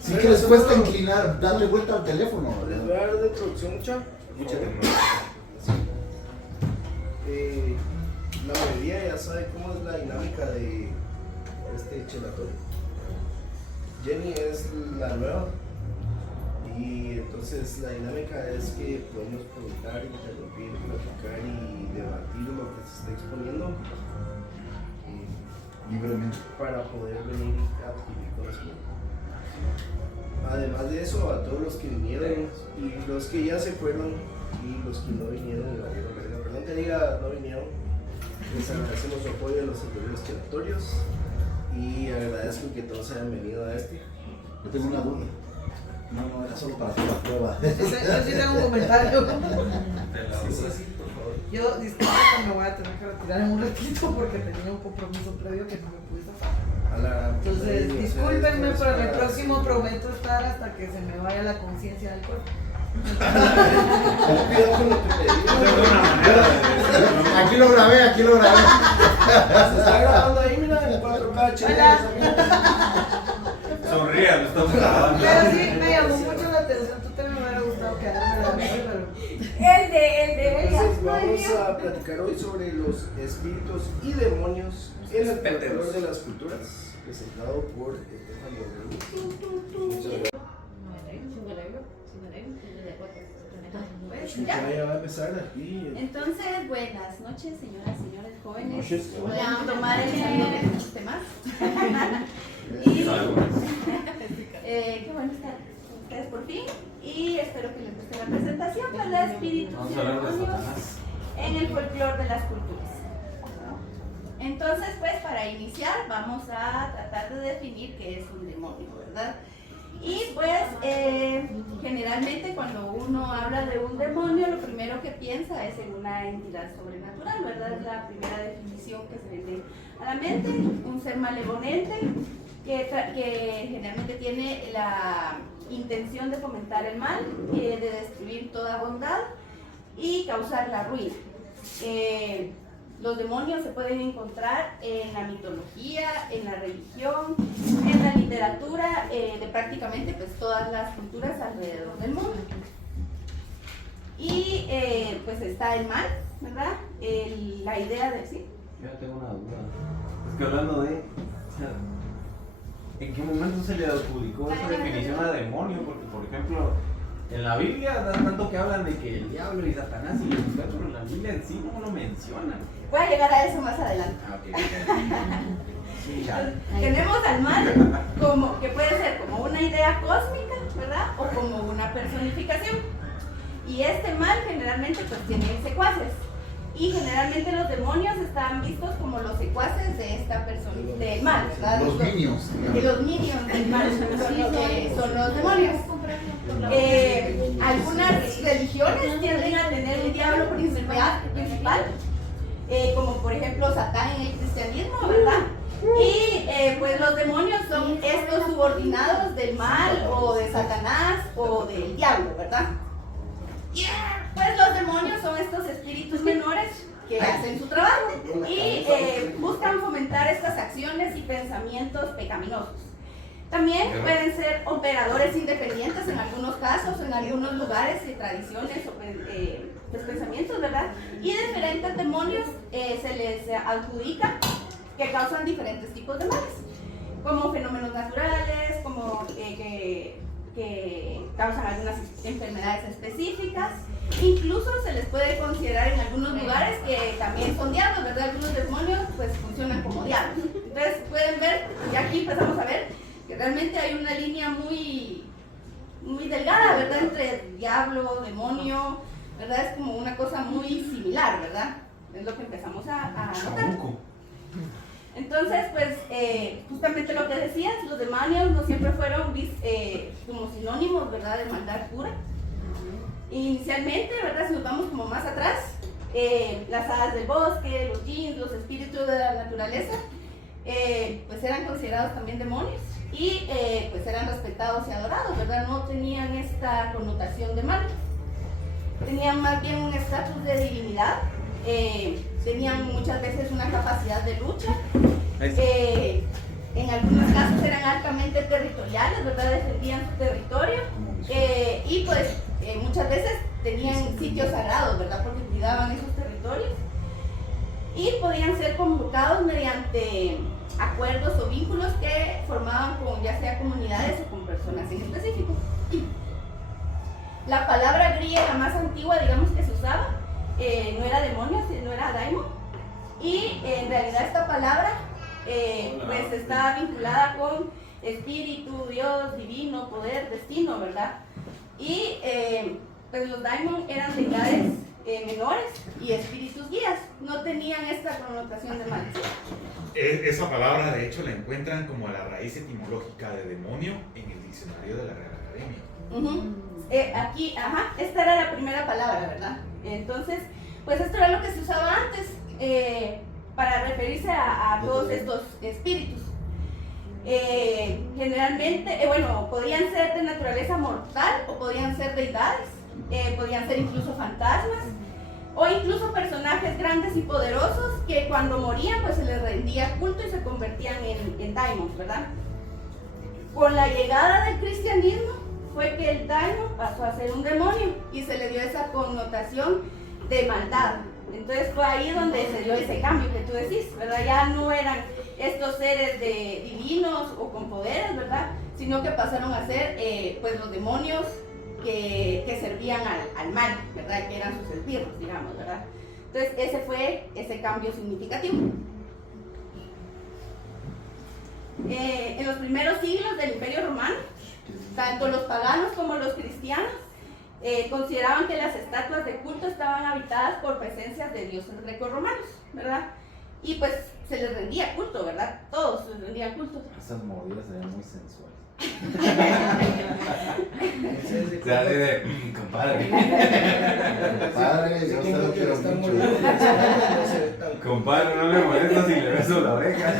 Sí que les cuesta inclinar, darle vuelta al teléfono. Les voy a dar de introducción mucha. La mayoría ya sabe cómo es la dinámica de este chelatorio. Jenny es la nueva y entonces la dinámica es que podemos preguntar, interrumpir, platicar y debatir lo que se está exponiendo Libremente. para poder venir a adquirir conocimiento. Además de eso, a todos los que vinieron y los que ya se fueron y los que no vinieron y valieron verga, perdón que diga no vinieron, les agradecemos su apoyo a los anteriores curatorios y agradezco que todos hayan venido a este. Yo tengo una duda. No, era solo para hacer la prueba. Yo sí tengo un comentario. Sí, por favor. Yo, disculpa, me voy a tener que retirar en un ratito porque tenía un compromiso previo que no me pude zafar. Entonces, discúlpenme, pero en el próximo prometo estar hasta que se me vaya la conciencia del cuerpo. Aquí lo grabé. Se está grabando ahí, mira, en 4K. Sonría, lo estamos grabando. Pero sí, me llamó mucho la atención. Tú también me hubiera gustado quedarme la mesa, pero. El de Entonces vamos a platicar hoy sobre los espíritus y demonios en el terror de las culturas, presentado por Estefan. Ya va a empezar aquí. Entonces, buenas noches, señoras, señores, jóvenes. Hola, tomar el saludo de muchos temas. Y qué bueno estar con ustedes por fin. Y espero que les guste la presentación de los espíritus y demonios en el folclore de las culturas. Entonces, pues, para iniciar, vamos a tratar de definir qué es un demonio, ¿verdad? Y pues generalmente cuando uno habla de un demonio, lo primero que piensa es en una entidad sobrenatural, ¿verdad? Es la primera definición que se viene a la mente, un ser malevolente que generalmente tiene la intención de fomentar el mal, de destruir toda bondad y causar la ruina. Los demonios se pueden encontrar en la mitología, en la religión, en la literatura de prácticamente pues, todas las culturas alrededor del mundo. Y pues está el mal, ¿verdad? La idea de... ¿sí? Yo tengo una duda. Es que hablando de... ¿En qué momento se le adjudicó esa definición a demonio? Porque, por ejemplo, en la Biblia da tanto que hablan de que el diablo y Satanás y Lucifer, pero en la Biblia en sí no lo mencionan. Voy a llegar a eso más adelante. Sí, ya. Tenemos al mal como que puede ser como una idea cósmica, ¿verdad? O como una personificación. Y este mal generalmente pues tiene secuaces. Y generalmente los demonios están vistos como los secuaces de esta persona, del mal, ¿verdad? Los minions. De los minions del mal, son los demonios. Algunas religiones tienden a tener un diablo principal, como por ejemplo Satán en el cristianismo, ¿verdad? Y pues los demonios son estos subordinados del mal o de Satanás o del diablo, ¿verdad? Pues los demonios son estos espíritus menores que hacen su trabajo y buscan fomentar estas acciones y pensamientos pecaminosos. También pueden ser operadores independientes en algunos casos, en algunos lugares y tradiciones o pues, pensamientos, ¿verdad? Y diferentes demonios se les adjudica que causan diferentes tipos de males, como fenómenos naturales, como que causan algunas enfermedades específicas. Incluso se les puede considerar en algunos lugares que también son diablos, ¿verdad? Algunos demonios pues funcionan como diablos. Entonces pueden ver, y aquí empezamos a ver que realmente hay una línea muy delgada, ¿verdad? Entre diablo, demonio, ¿verdad? Es como una cosa muy similar, ¿verdad? Es lo que empezamos a notar. Entonces, pues, justamente lo que decías, los demonios no siempre fueron como sinónimos, ¿verdad? De maldad pura. Inicialmente, ¿verdad? Si nos vamos como más atrás, las hadas del bosque, los jinns, los espíritus de la naturaleza, pues eran considerados también demonios y pues eran respetados y adorados, ¿verdad? No tenían esta connotación de mal, tenían más bien un estatus de divinidad, tenían muchas veces una capacidad de lucha. En en algunos casos eran altamente territoriales, ¿verdad? Defendían su territorio y pues muchas veces tenían sitios sagrados, ¿verdad? Porque cuidaban esos territorios y podían ser convocados mediante acuerdos o vínculos que formaban con ya sea comunidades o con personas en específico. La palabra griega más antigua, digamos, que se usaba, no era demonio, no era daimon, y en realidad esta palabra pues está vinculada con espíritu, Dios, divino, poder, destino, ¿verdad? Y pues los daimon eran deidades menores y espíritus guías, no tenían esta connotación de maldición. Esa palabra de hecho la encuentran como la raíz etimológica de demonio en el diccionario de la Real Academia. Aquí, esta era la primera palabra, ¿verdad? Entonces, pues esto era lo que se usaba antes para referirse a todos estos espíritus. Generalmente, bueno, podían ser de naturaleza mortal o podían ser deidades, podían ser incluso fantasmas o incluso personajes grandes y poderosos que cuando morían pues se les rendía culto y se convertían en daimons, ¿verdad? Con la llegada del cristianismo fue que el daimon pasó a ser un demonio y se le dio esa connotación de maldad. Entonces fue ahí donde se dio ese cambio que tú decís, ¿verdad? Ya no eran estos seres divinos o con poderes, ¿verdad? Sino que pasaron a ser pues los demonios que servían al mal, ¿verdad? Que eran sus esbirros, digamos, ¿verdad? Entonces ese fue ese cambio significativo. En los primeros siglos del Imperio Romano, tanto los paganos como los cristianos consideraban que las estatuas de culto estaban habitadas por presencias de dioses grecorromanos, ¿verdad? Y pues se les rendía culto, ¿verdad? Todos les rendían culto. Esas mordidas se ven muy sensuales. Compadre. Padre, yo se lo quiero mucho. Compadre, no me molesta si le beso la oreja.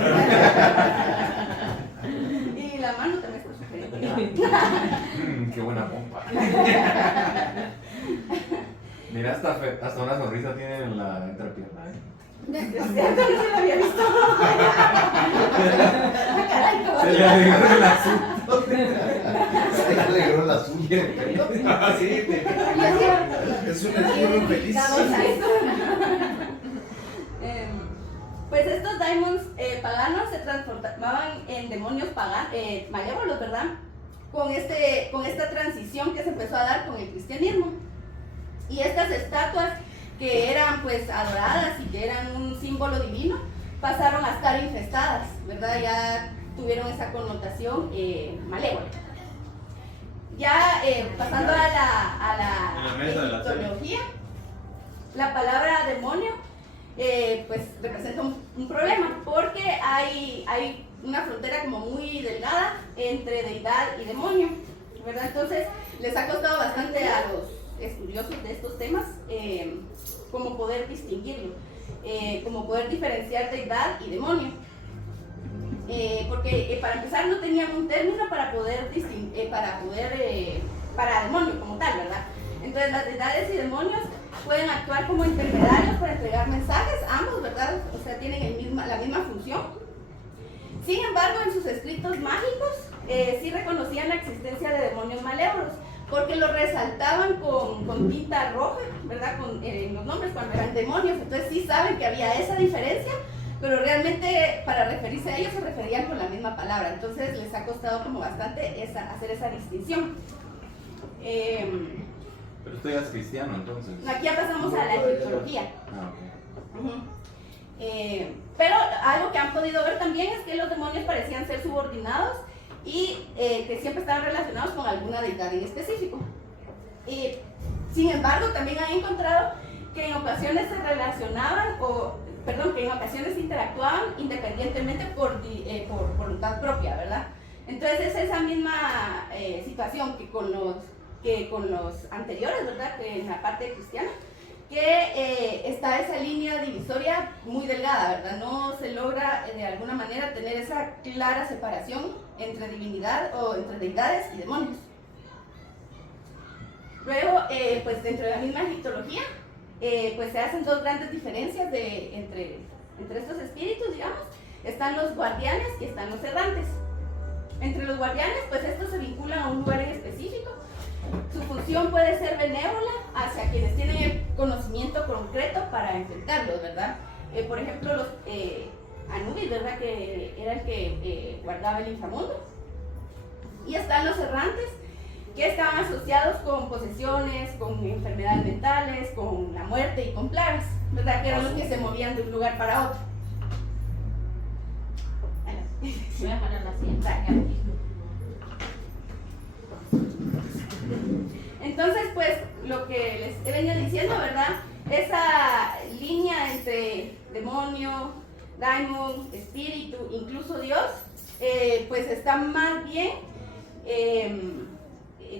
Y la mano también está sugerente. Qué buena pompa. Mira, hasta una sonrisa tiene en la entrepierna. Es cierto, no se lo había visto. Se le alegró el asunto. Se le alegró el asunto. Es un esbirro feliz. Pues estos daimons paganos se transformaban en demonios malévolos, ¿verdad? Con esta transición que se empezó a dar con el cristianismo. Y estas estatuas que eran pues adoradas y que eran un símbolo divino, pasaron a estar infestadas, ¿verdad? Ya tuvieron esa connotación malévola. Ya pasando a la egiptología, la palabra demonio pues representa un problema, porque hay una frontera como muy delgada entre deidad y demonio, ¿verdad? Entonces les ha costado bastante a los estudiosos de estos temas como poder distinguirlo, como poder diferenciar deidad y demonio, porque para empezar no tenían un término para poder distinguir, para demonio como tal, ¿verdad? Entonces las deidades y demonios pueden actuar como intermediarios para entregar mensajes, ambos, ¿verdad? O sea, tienen la misma función. Sin embargo, en sus escritos mágicos sí reconocían la existencia de demonios malévolos, porque lo resaltaban con tinta roja, ¿verdad? En los nombres cuando eran demonios. Entonces sí saben que había esa diferencia, pero realmente para referirse a ellos se referían con la misma palabra. Entonces les ha costado como bastante hacer esa distinción. Pero usted ya es cristiano, entonces. Aquí ya pasamos a la egiptología. Pero algo que han podido ver también es que los demonios parecían ser subordinados y que siempre estaban relacionados con alguna deidad en específico. Sin embargo, también han encontrado que en ocasiones se relacionaban, que en ocasiones interactuaban independientemente por voluntad propia, ¿verdad? Entonces es esa misma situación que con los anteriores, ¿verdad? Que en la parte cristiana, que está esa línea divisoria muy delgada, ¿verdad? No se logra de alguna manera tener esa clara separación entre divinidad o entre deidades y demonios. Luego, pues dentro de la misma egiptología, pues se hacen dos grandes diferencias entre estos espíritus, digamos. Están los guardianes y están los errantes. Entre los guardianes, pues estos se vinculan a un lugar en específico. Su función puede ser benévola hacia quienes tienen el conocimiento concreto para enfrentarlos, ¿verdad? Por ejemplo, los Anubis, ¿verdad? Que era el que guardaba el inframundo. Y están los errantes, que estaban asociados con posesiones, con enfermedades mentales, con la muerte y con plagas, ¿verdad? Que eran los que se movían de un lugar para otro. Voy a jalar la silla. Entonces, pues, lo que les he venido diciendo, ¿verdad? Esa línea entre demonio, daimon, espíritu, incluso Dios, pues está más bien,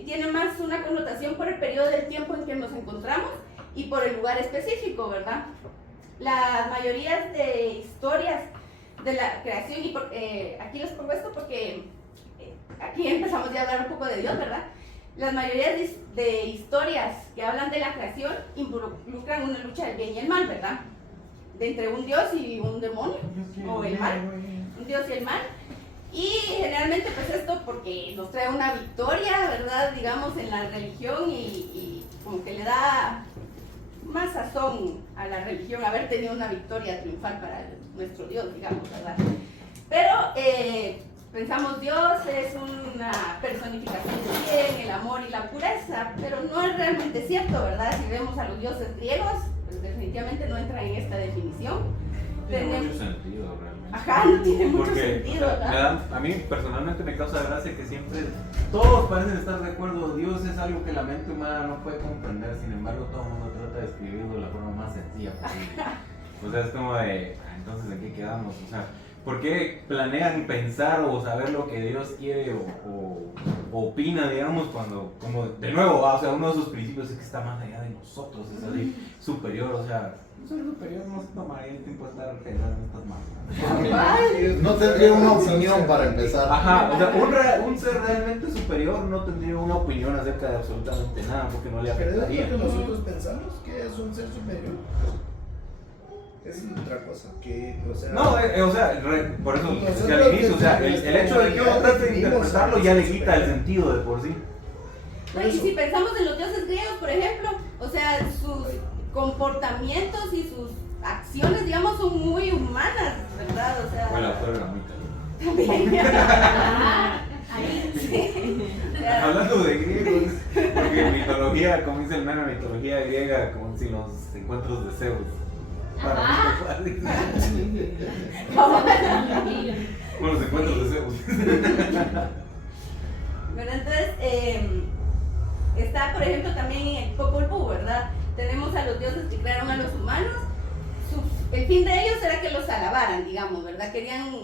tiene más una connotación por el periodo del tiempo en que nos encontramos y por el lugar específico, ¿verdad? Las mayorías de historias de la creación, y aquí les pongo esto porque aquí empezamos ya a hablar un poco de Dios, ¿verdad? Las mayorías de historias que hablan de la creación involucran una lucha del bien y el mal, ¿verdad? De entre un Dios y un demonio, o el mal, un Dios y el mal. Y generalmente pues esto porque nos trae una victoria, ¿verdad? Digamos en la religión y como que le da más sazón a la religión haber tenido una victoria triunfal para nuestro Dios, digamos, ¿verdad? Pero pensamos Dios es una personificación del bien, el amor y la pureza, pero no es realmente cierto, ¿verdad? Si vemos a los dioses griegos, pues definitivamente no entran en esta definición. Tiene mucho sentido realmente. Ajá, no tiene mucho Porque, sentido, o sea, ¿verdad? a mí personalmente me causa gracia que siempre todos parecen estar de acuerdo. Dios es algo que la mente humana no puede comprender, sin embargo todo el mundo trata de escribirlo de la forma más sencilla posible. O sea, es como de, entonces ¿en qué quedamos? O sea, ¿por qué planean pensar o saber lo que Dios quiere o opina, digamos, cuando, como de nuevo, o sea, uno de sus principios es que está más allá de nosotros, es así, superior, o sea, un ser superior no se tomaría el tiempo de estar pensando en estas manos. No tendría una opinión para empezar. Ajá, o sea, un ser realmente superior no tendría una opinión acerca de absolutamente nada, porque no le Pero es lo afectaría. que nosotros pensamos que es un ser superior. Es otra cosa que, o sea... No, o sea, por eso Nosotros decía al inicio, o sea, el desde hecho de que uno trate de interpretarlo ya le quita el sentido de por sí. No, y si pensamos en los dioses griegos, por ejemplo, o sea, sus comportamientos y sus acciones, digamos, son muy humanas, ¿verdad? O sea, O el autor era muy caliente. también. Ahí. Sí. O sea, Hablando de griegos, porque mitología, como dice el meme, mitología griega, como si los encuentros de Zeus. Para Ajá. mí, ¿cómo? con los encuentros de Zeus. Bueno, entonces, está, por ejemplo, también el Popol Vuh, ¿verdad? Tenemos a los dioses que crearon a los humanos. El fin de ellos era que los alabaran, digamos, ¿verdad? Querían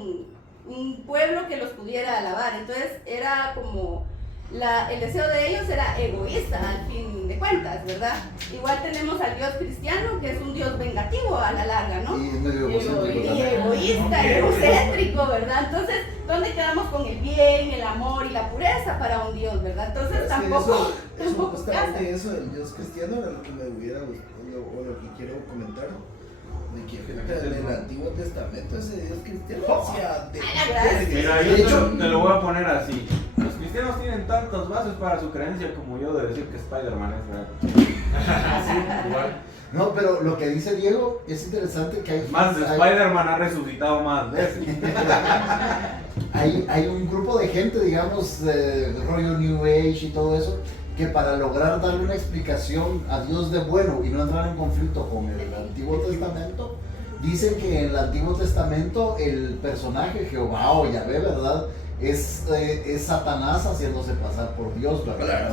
un pueblo que los pudiera alabar. Entonces, era como... el deseo de ellos era egoísta al fin de cuentas, ¿verdad? Igual tenemos al Dios cristiano, que es un Dios vengativo a la larga, ¿no? Y medio egocéntrico Y también. egoísta, egocéntrico, ¿verdad? Entonces, ¿dónde quedamos con el bien, el amor y la pureza para un Dios, ¿verdad? Entonces, Es que tampoco casa. justamente eso del Dios cristiano era lo que me hubiera gustado, o lo que quiero comentar. De que en el Antiguo Testamento ese Dios cristiano hacía Mira, De yo hecho, te lo voy a poner así. Los cristianos tienen tantas bases para su creencia como yo de decir que Spider-Man es real. Igual. No, pero lo que dice Diego es interesante que hay... Más de hay- Spider-Man ha resucitado más veces. Hay un grupo de gente, digamos, rollo New Age y todo eso, que para lograr darle una explicación a Dios de bueno y no entrar en conflicto con el Antiguo Testamento, dicen que en el Antiguo Testamento el personaje Jehová o Yahvé, ¿verdad? Es Satanás haciéndose pasar por Dios, ¿verdad?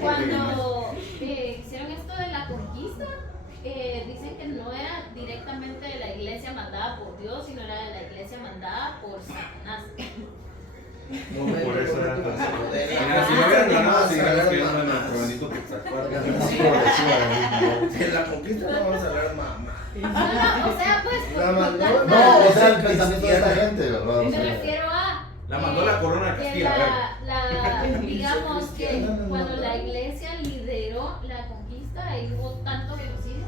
Cuando hicieron esto de la conquista, dicen que no era directamente de la iglesia mandada por Dios, sino era de la iglesia mandada por Satanás. Por eso era tan Mira, si no hubieran ganado, siguieran escribiendo en nuestro bendito Quetzalcóatl. En la conquista no vamos a hablar mamá. No, o sea, pues, No, o sea, el pensamiento de esta gente, ¿verdad? O me sea, refiero a... La mandó la corona de que Castilla. digamos que cuando la iglesia lideró la conquista y hubo tanto genocidio,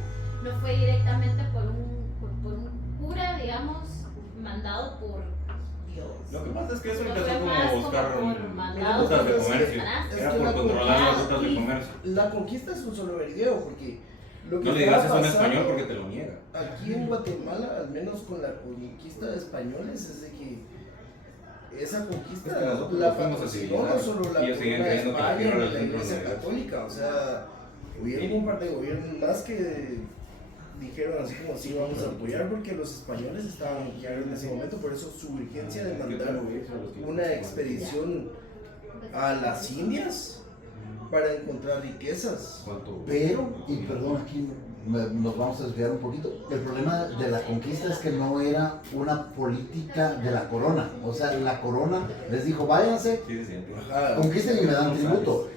es que eso No empezó fue como más buscar como por mandado rutas de por comercio. Satanás. Era Es que por la controlar las rutas de y comercio. La conquista es un solo vergueo, porque lo que No le estaba digas eso en pasando español porque te lo niega. aquí en Guatemala, al menos con la conquista de españoles, es de que esa conquista Es que nosotros la nos fuimos a patrocinó civilizar, no solo la y ellos seguían corona de creyendo que la España tierra y era la el centro Iglesia de Dios. Católica, o sea, hubieron un par de gobiernos más que dijeron así como sí vamos a apoyar porque los españoles estaban claros en ese momento, por eso su urgencia de mandar una expedición a las Indias para encontrar riquezas. Pero, y perdón, aquí nos vamos a desviar un poquito, el problema de la conquista es que no era una política de la corona, o sea, la corona les dijo, váyanse, Sí, sí, sí. Ajá. conquisten y me dan tributo.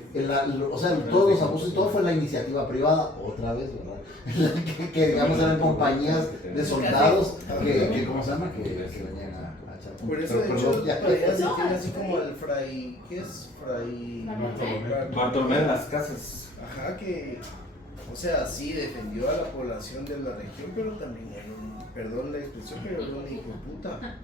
O sea, todos los abusos y todo fue la iniciativa privada, otra vez, ¿verdad? que digamos eran compañías de soldados que ¿cómo se llama? Que venían a echar. Por eso, Pero, de perdón, hecho, ya. todavía se tiene así como el fray, ¿qué es? Fray Bartolomé de las Casas. Ajá, que, o sea, sí defendió a la población de la región, pero también era un, perdón la expresión, pero era un hijo de puta.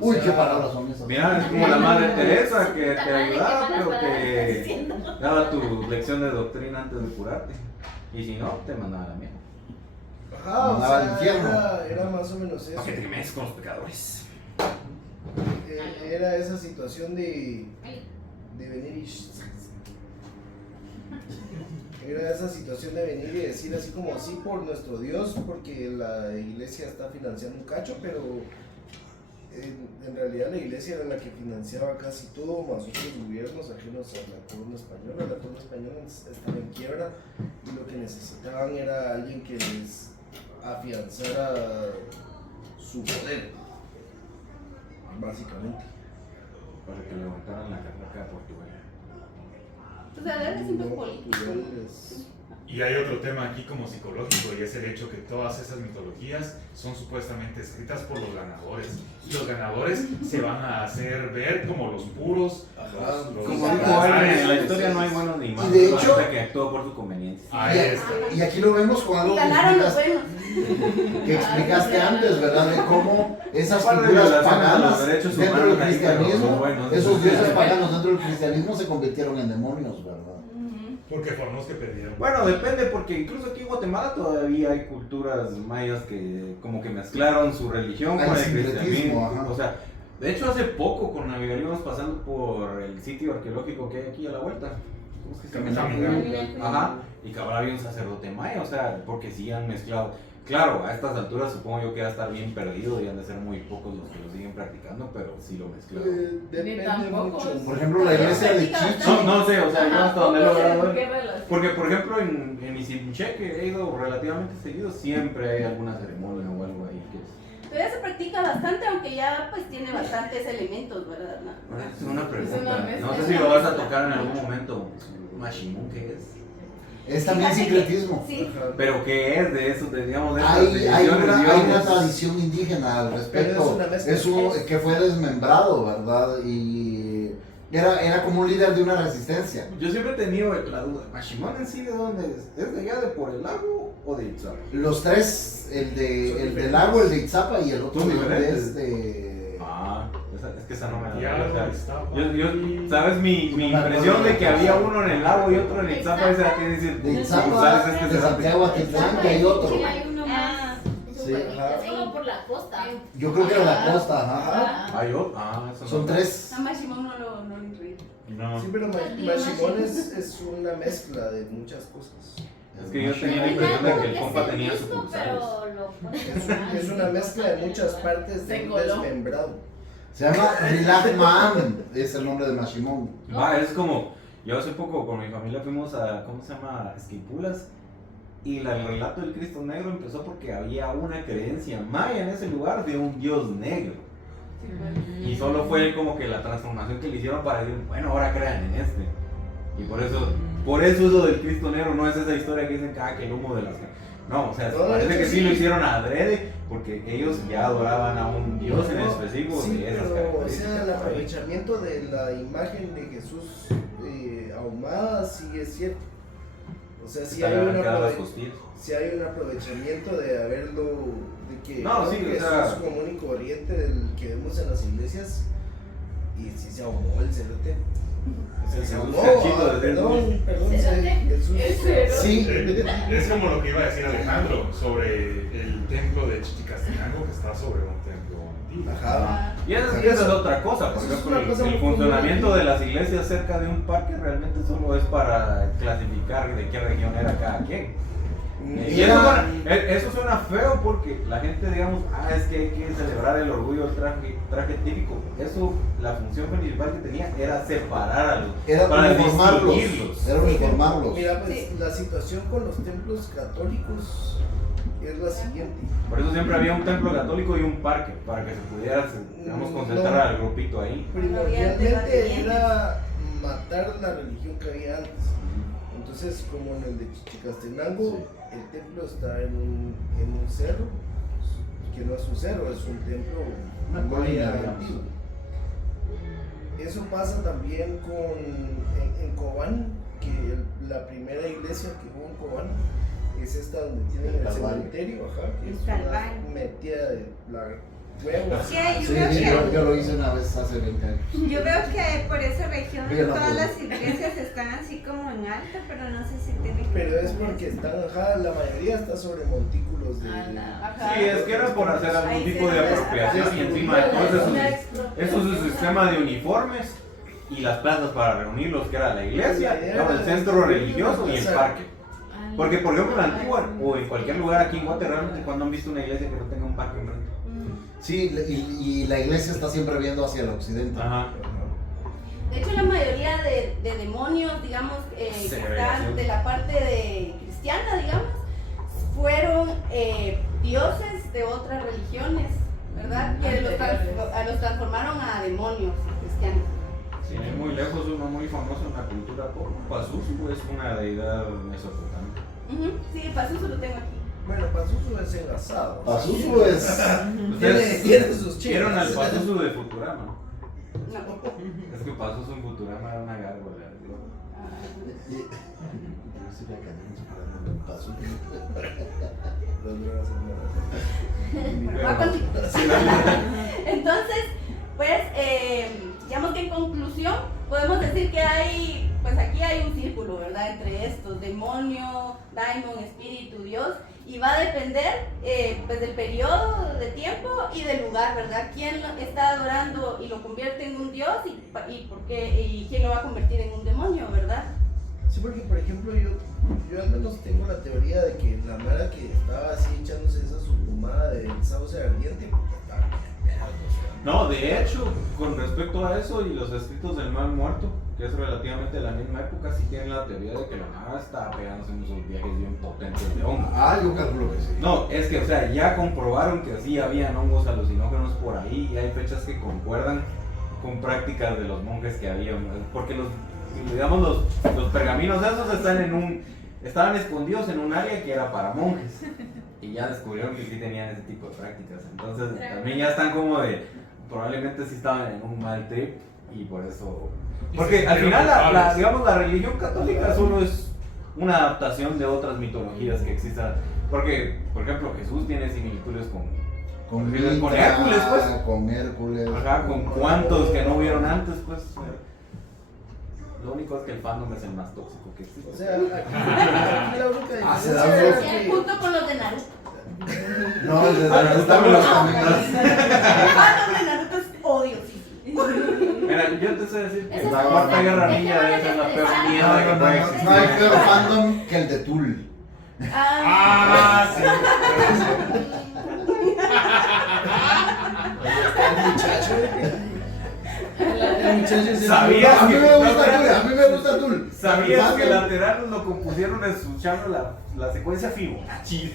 O Uy, sea, qué palabras son esas. Mira, es como la madre Teresa que te Puta madre, ayudaba, qué pero malas palabras estás que diciendo. daba tu lección de doctrina antes de curarte. Y si no, te mandaba a la mierda. Ajá, o Mandaba al sea, infierno. era más o menos eso. Para que te metes con los pecadores. Era esa situación de venir y... Era esa situación de venir y decir así como sí por nuestro Dios, porque la iglesia está financiando un cacho, pero en realidad la iglesia era la que financiaba casi todo, más otros gobiernos ajenos a la corona española. La corona española estaba en quiebra y lo que necesitaban era alguien que les afianzara su poder, básicamente. Para que levantaran la carraca de Portugal. O sea, era siempre político. Y hay otro tema aquí como psicológico y es el hecho que todas esas mitologías son supuestamente escritas por los ganadores. Y los ganadores se van a hacer ver como los puros. Ajá, los Como Sí, dijo sí, alguien, sí, en la sí, historia sí, no hay sí. buenos ni Y malos. de solo hecho- gente que actúa por su conveniencia. Ahí está. Y aquí lo vemos con algo Ganaron los que buenos. explicaste antes, ¿verdad? De cómo esas Aparte de figuras violaciones a paganas los derechos dentro del humanos ahí, pero cristianismo, son buenos. esos dioses paganos dentro del cristianismo se convirtieron en demonios, ¿verdad? Porque fueron los que perdieron. Bueno, depende, porque incluso aquí en Guatemala todavía hay culturas mayas que como que mezclaron su religión Hay con el sincretismo, cristianismo. ajá. O sea, de hecho hace poco con Navidad íbamos pasando por el sitio arqueológico que hay aquí a la vuelta. ¿Cómo es que se llama? Caminando. Ajá, y cabal había un sacerdote maya, o sea, porque sí han mezclado. Claro, a estas alturas supongo yo que va a estar bien perdido y han de ser muy pocos los que lo siguen practicando, pero sí lo mezclaron. Depende tampoco. mucho. Por ejemplo, la iglesia de Chichi. No sé, o sea, yo hasta donde he logrado ver. ¿Qué relación? Porque, por ejemplo, en Isimché, que he ido relativamente seguido, siempre hay alguna ceremonia o algo ahí que es. Todavía se practica bastante, aunque ya pues tiene bastantes elementos, ¿verdad? Es una pregunta. mezcla. No sé si lo vas a tocar en algún momento. Mashimón, ¿qué es? Es también Fíjate que- sincretismo. Sí. Ajá. Pero ¿qué es de eso? Digamos, de esas Hay decisiones, una dioses? tradición indígena al Pero respecto. es una mezcla. Es un, que fue desmembrado, ¿verdad? Y era como un líder de una resistencia. Yo siempre he tenido la duda. ¿Mashimón en sí de dónde es? ¿Es de allá de por el lago o de Itzapa? Los tres, el Son del diferentes. lago, el de Itzapa y el otro Son de diferentes. es de... Ah, es que esa no me la Ya o sea, lo estaba. ¿sabes? Mi impresión de que había uno en el lago y otro en Itzapa, esa tiene que decir, De ¿sabes? Itzapa, Es que de Santiago a Titlán, que hay otro. Sí, hay uno Ah, más. sí, ajá. Es como por la costa. Yo creo que era la costa, ajá. Hay otro. Ah, eso no. Son tres. a Mashimón no lo incluí. No. Sí, pero Mashimón es una mezcla de muchas cosas. Es que yo tenía la impresión de que el compa tenía sucursales. Pero lo Es una mezcla de muchas partes de Se un coló. desmembrado. Se llama Rilak Maan, es el nombre de Mashimón. Va, es como, yo hace poco con mi familia fuimos a, ¿cómo se llama? Esquipulas. Y el relato del Cristo Negro empezó porque había una creencia maya en ese lugar de un dios negro. Y solo fue como que la transformación que le hicieron para decir, bueno, ahora crean en este. Y por eso eso del Cristo Negro no es esa historia que dicen que el humo de las... No, o sea, No, parece de que hecho, sí sí. lo hicieron adrede porque ellos ya adoraban a un dios en específico Sí, de esas pero o sea, el características. aprovechamiento de la imagen de Jesús ahumada sí es cierto. O sea, sí hay, sí hay un aprovechamiento de haberlo, de que No, sí, Jesús o sea- común y corriente del que vemos en las iglesias y sí se ahogó el cerote. Se ahogó, cachito de perdón, Sí. Es como lo que iba a decir Alejandro sobre el templo de Chichicastenango, que está sobre un templo antiguo. Ajá. Y esa es otra cosa, por Eso es ejemplo, una cosa el muy funcionamiento común. de las iglesias cerca de un parque realmente solo es para clasificar de qué región era cada quien. Y eso suena feo porque la gente, digamos, es que hay que celebrar el orgullo del traje típico. Eso, la función principal que tenía era separar a los, Era para uniformarlos. distinguirlos. Era uniformarlos. Mira, pues la situación con los templos católicos es la siguiente. Por eso siempre había un templo católico y un parque, para que se pudiera, digamos, concentrar al grupito ahí. Primordialmente era matar la religión que había antes. Entonces, como en el de Chichicastenango, el templo está en un cerro, que no es un cerro, es un templo Una colina, maya digamos. antiguo. Eso pasa también en Cobán, que la primera iglesia que hubo en Cobán es esta donde tienen el Calvario. cementerio, que El es una Calvario. metida de la huevo. Sí, yo Sí, creo que yo lo hice una vez hace 20 años. Yo veo que por esa región Yo no todas puedo. las iglesias están así como en alto, pero no sé si tienen que Pero es ver. porque están, la mayoría está sobre montículos de... Ajá. Sí, es que era por hacer algún Ahí tipo se de nos apropiación y encima de todo eso es un sistema de uniformes y las plazas para reunirlos, que era la iglesia, el centro religioso y el parque. Porque, por ejemplo, en la Antigua o en cualquier lugar aquí en Guatemala, realmente cuando han visto una iglesia que no tenga un parque enfrente. Sí, y la iglesia está siempre viendo hacia el occidente. Ajá. De hecho, la mayoría de demonios, digamos, que están de la parte de cristiana, digamos, fueron dioses de otras religiones, ¿verdad? Que los transformaron a demonios cristianos. Sin ir muy lejos, uno muy famoso en la cultura pop, Pazuzu es una deidad mesopotámica. Sí, el Pazuzu lo tengo aquí. Bueno, Pazuzu es engasado. Pazuzu es. ¿Ustedes Tiene sus chicas. vieron al Pazuzu de Futurama? No. Es que Pazuzu en Futurama era una gárgola. digo. Yo sí la cagué superando el Pazuzu. Las drogas son Va malas. contigo. Entonces, pues, digamos que en conclusión, podemos decir que hay, pues aquí hay un círculo, ¿verdad? Entre estos, demonio, daimon, espíritu, Dios, y va a depender, pues, del periodo de tiempo y del lugar, ¿verdad? ¿Quién lo está adorando y lo convierte en un Dios y por qué, y quién lo va a convertir en un demonio, ¿verdad? Sí, porque por ejemplo yo al menos tengo la teoría de que la mara que estaba así echándose esa sucumada del sauce ardiente, puta, estaba bien pedo, o sea. No, de hecho, con respecto a eso y los escritos del mal muerto, que es relativamente de la misma época, sí tienen la teoría de que la nada estaba pegándose en esos viajes bien potentes de hongos. Yo calculo que sí. No, es que, o sea, ya comprobaron que sí habían hongos alucinógenos por ahí y hay fechas que concuerdan con prácticas de los monjes que habían, porque digamos los pergaminos esos estaban escondidos en un área que era para monjes y ya descubrieron que sí tenían ese tipo de prácticas, entonces también ya están como probablemente sí estaban en un mal trip y por eso, porque al final digamos la religión católica solo es una adaptación de otras mitologías que existan, porque por ejemplo Jesús tiene similitudes con Hércules, pues. Con Hércules. Ajá, con cuantos que no vieron antes, pues. Lo único es que el fandom es el más tóxico que existe. O sea, aquí la única se diferencia da es algo. que... Junto con los de Naruto. No, el de Naruto me los también. El fandom de Naruto es odiosísimo. Mira, yo te sé decir que Esa la es Cuarta una- Guerra ¿de qué Ninja van a debe ser la peor empezar? mierda que puede existir. No hay peor fandom que el de Tool. Sí. El muchacho, el muchacho es el- ¿Sabías A mí que- me gusta Tool, a mí me gusta Tool. ¿Sabías que Fandom- Lateranos lo compusieron escuchando la secuencia Fibonacci?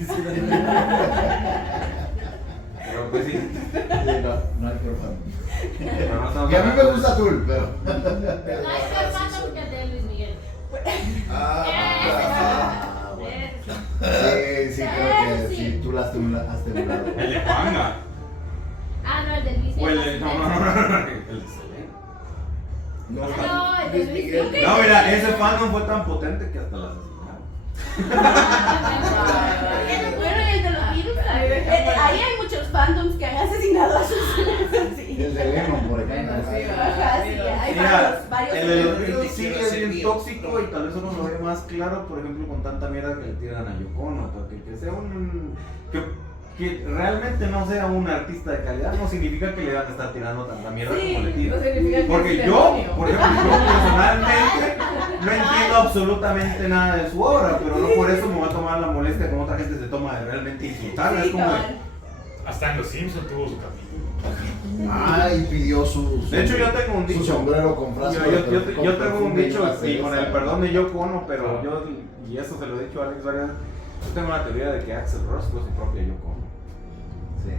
Pero pues sí. Sí, no hay peor fandom. Pero no estamos Y a mí me hablando- gusta Tool, pero. No hay peor fandom que el de Luis Miguel. Sí, creo que sí, tú las has temblado. El de Juanga. No, el de Luis O el Miguel. de. No, el de Selena. No, No, el de Luis Luis Miguel. Miguel. No, mira, ese fandom fue tan potente que hasta la asesinaron. Bueno, y el de los virus. Ahí hay muchos fandoms que han asesinado a sus. Sí. El de Venom, por ejemplo. Bueno, sí, Ajá, sí, hay Mira, varios el de los ejemplos. Beatles sí es bien tóxico y tal vez uno lo ve más claro, por ejemplo, con tanta mierda que le tiran a Yoko Ono, porque que sea que realmente no sea un artista de calidad no significa que le van a estar tirando tanta mierda como le Sí, tiran. no significa que Porque es yo, demonio. por ejemplo, yo personalmente no entiendo absolutamente nada de su obra, pero no por eso me voy a tomar la molestia como otra gente se toma de realmente insultarla. Sí, Es como de, cabal. Hasta en Los Simpsons tuvo su capítulo. Ay, pidió su de hecho, yo tengo un su dicho. sombrero con frasco. Yo tengo un dicho, y y con el perdón de Yoko Ono, pero Ah. yo, y eso se lo he dicho a Alex varias veces, yo tengo una teoría de que Axl Rose fue su propia Yoko Ono. Sí.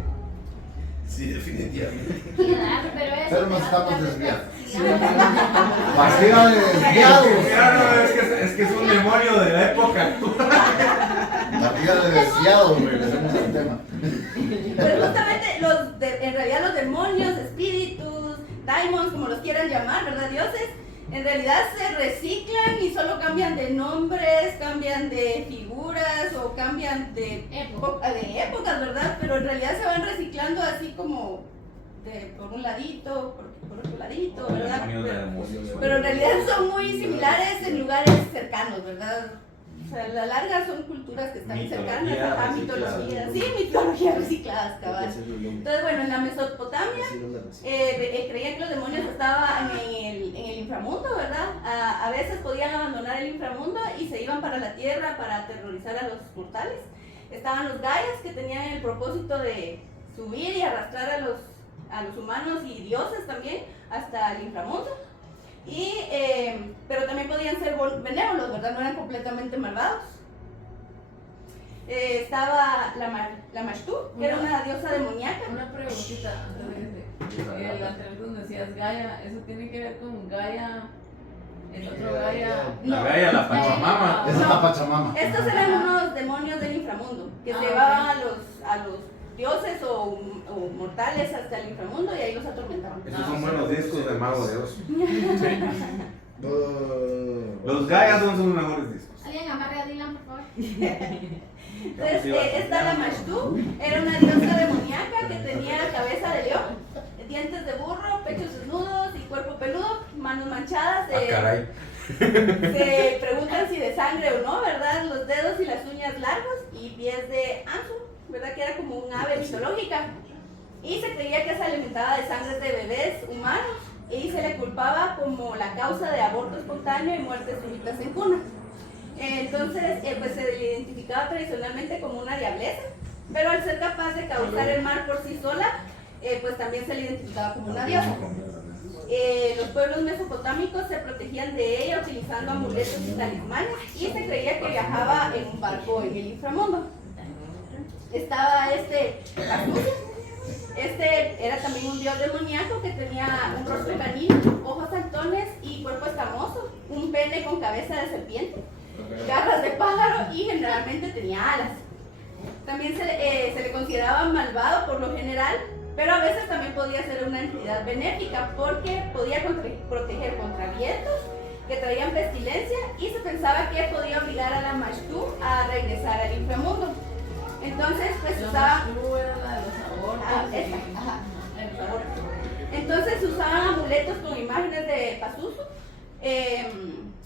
Sí, definitivamente. Claro, pero eso Pero te nos va a estamos tocar desviando. después. Partida de desviados. Claro, es que es un demonio de la época actual. Partida de desviados, regresemos al tema. Pues justamente en realidad los demonios, espíritus, daimons, como los quieran llamar, ¿verdad? Dioses, en realidad se reciclan y solo cambian de nombres, cambian de figuras o cambian de épocas, ¿verdad? Pero en realidad se van reciclando así como por un ladito, por otro ladito, ¿verdad? Pero en realidad son muy similares en lugares cercanos, ¿verdad? O sea, a la larga son culturas que están cercanas, ajá, mitologías, sí, mitologías recicladas, cabal. Entonces, bueno, en la Mesopotamia creían que los demonios estaban en el inframundo, ¿verdad? A veces podían abandonar el inframundo y se iban para la tierra para aterrorizar a los mortales. Estaban los Gaias, que tenían el propósito de subir y arrastrar a los humanos y dioses también hasta el inframundo. Pero también podían ser benévolos, ¿verdad? No eran completamente malvados. Estaba la Mashtu, que era una diosa demoníaca. Una preguntita antes de que el anterior donde decías Gaia, ¿eso tiene que ver con Gaia, el otro Gaia? La Gaia, la Pachamama. Esa es la Pachamama. Estos eran unos demonios del inframundo que se llevaban a los dioses o mortales hasta el inframundo y ahí los atormentaban. Esos son buenos discos del Mago de Oz. Sí. Los Gaias son sus mejores discos. Alguien amarre a Dylan, por favor. Entonces, esta la Mashtu era una diosa demoníaca que tenía cabeza de león, dientes de burro, pechos desnudos y cuerpo peludo, manos manchadas. Caray. Se preguntan si de sangre o no, ¿verdad? Los dedos y las uñas largos y pies de anzu, ¿verdad? Que era como un ave mitológica. Y se creía que se alimentaba de sangre de bebés humanos y se le culpaba como la causa de aborto espontáneo y muertes súbitas en cuna. Entonces, pues se le identificaba tradicionalmente como una diableza, pero al ser capaz de causar el mal por sí sola, pues también se le identificaba como una diosa. Los pueblos mesopotámicos se protegían de ella utilizando amuletos y talismanes y se creía que viajaba en un barco en el inframundo. Estaba Astucia. Era también un dios demoníaco que tenía un rostro canino, ojos saltones y cuerpo escamoso, un pene con cabeza de serpiente, garras de pájaro y generalmente tenía alas. También se le consideraba malvado por lo general, pero a veces también podía ser una entidad benéfica porque podía proteger contra vientos que traían pestilencia y se pensaba que podía obligar a la Mashtu a regresar al inframundo. Entonces, pues usaba... Era la de los abortos. Ajá, el aborto. Entonces usaban amuletos con imágenes de Pazuzu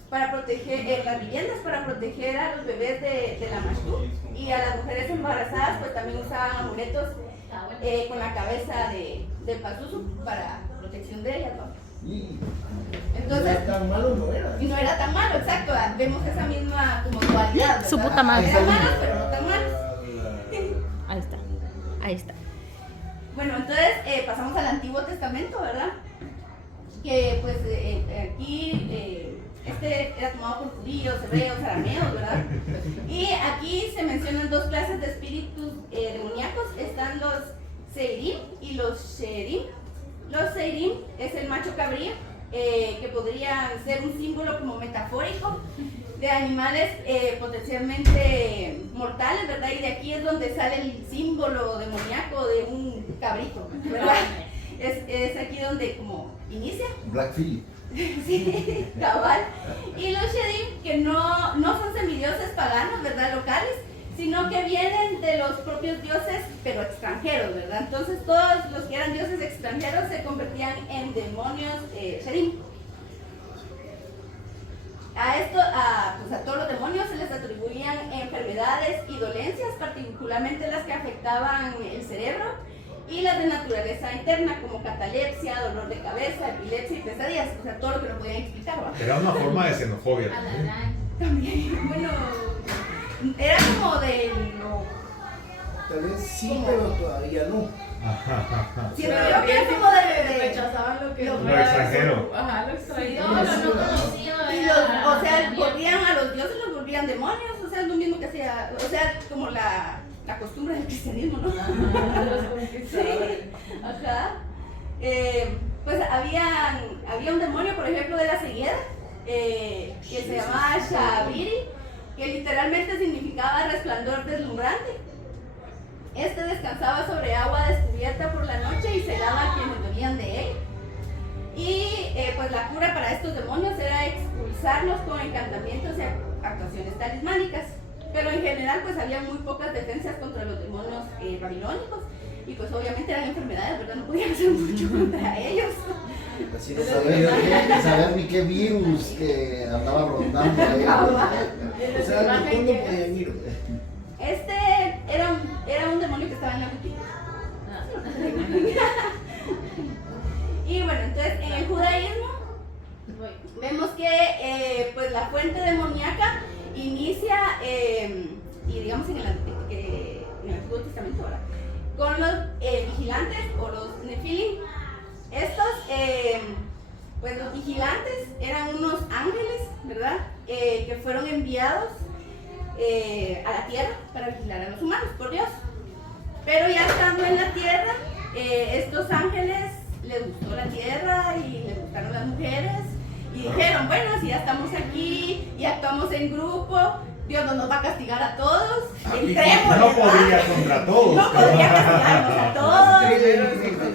para proteger las viviendas, para proteger a los bebés de la Mashtu, y a las mujeres embarazadas pues también usaban amuletos con la cabeza de Pazuzu para protección de ellas, ¿no? Entonces, tan malo no era. y no era tan malo, exacto, vemos esa misma como dualidad, ¿verdad? Su puta madre. Eran malos, pero no tan malos. Ahí está. Ahí está. Bueno, entonces pasamos al Antiguo Testamento, ¿verdad? Que pues aquí era tomado por judíos, hebreos, arameos, ¿verdad? Y aquí se mencionan dos clases de espíritus demoníacos. Están los Seirim y los Sherim. Los Seirim es el macho cabrío, que podrían ser un símbolo como metafórico de animales potencialmente mortales, ¿verdad? Y de aquí es donde sale el símbolo demoníaco de un cabrito, ¿verdad? Es aquí donde como inicia. Black Phillip. Sí, cabal. Y los Shedim, que no son semidioses paganos, ¿verdad? Locales, sino que vienen de los propios dioses, pero extranjeros, ¿verdad? Entonces todos los que eran dioses extranjeros se convertían en demonios Sherim. A todos los demonios se les atribuían enfermedades y dolencias, particularmente las que afectaban el cerebro y las de naturaleza interna, como catalepsia, dolor de cabeza, epilepsia y pesadillas, o sea, todo lo que no podían explicar, ¿va? Era una forma de xenofobia. También, bueno, era como de lo... Tal vez sí, pero todavía no. Siento yo que era como de rechazaban lo que Lo extranjero. Ajá, lo Yo extranjero. no conocía. Y o sea, volvían a los dioses, los volvían demonios, o sea, es lo mismo que hacía, o sea, como la costumbre del cristianismo, ¿no? Sí, ajá. Pues había un demonio, por ejemplo, de la ceguera, que se llamaba Shabiri, que literalmente significaba resplandor deslumbrante. Este descansaba sobre agua descubierta por la noche y cegaba a quienes bebían de él. Y pues la cura para estos demonios era expulsarlos con encantamientos y actuaciones talismánicas. Pero en general pues había muy pocas defensas contra los demonios babilónicos. Y pues obviamente eran enfermedades, ¿verdad? No podían hacer mucho contra ellos. Así No no saber ni qué virus que andaba rondando ahí. O sea, ni cuándo podían ir. Este era un demonio que estaba en la boutique. Y bueno, entonces en el judaísmo vemos que pues la fuente demoníaca inicia, y digamos en el Antiguo Testamento, ¿verdad?, con los vigilantes o los nefilim. Estos, pues los vigilantes eran unos ángeles, ¿verdad?, que fueron enviados a la tierra para vigilar a los humanos por Dios. Pero ya estando en la tierra, estos ángeles les gustó la tierra y les gustaron las mujeres y dijeron, bueno, si ya estamos aquí y actuamos en grupo, Dios no nos va a castigar a todos, entremos. No podría contra todos. No podría castigarnos a todos.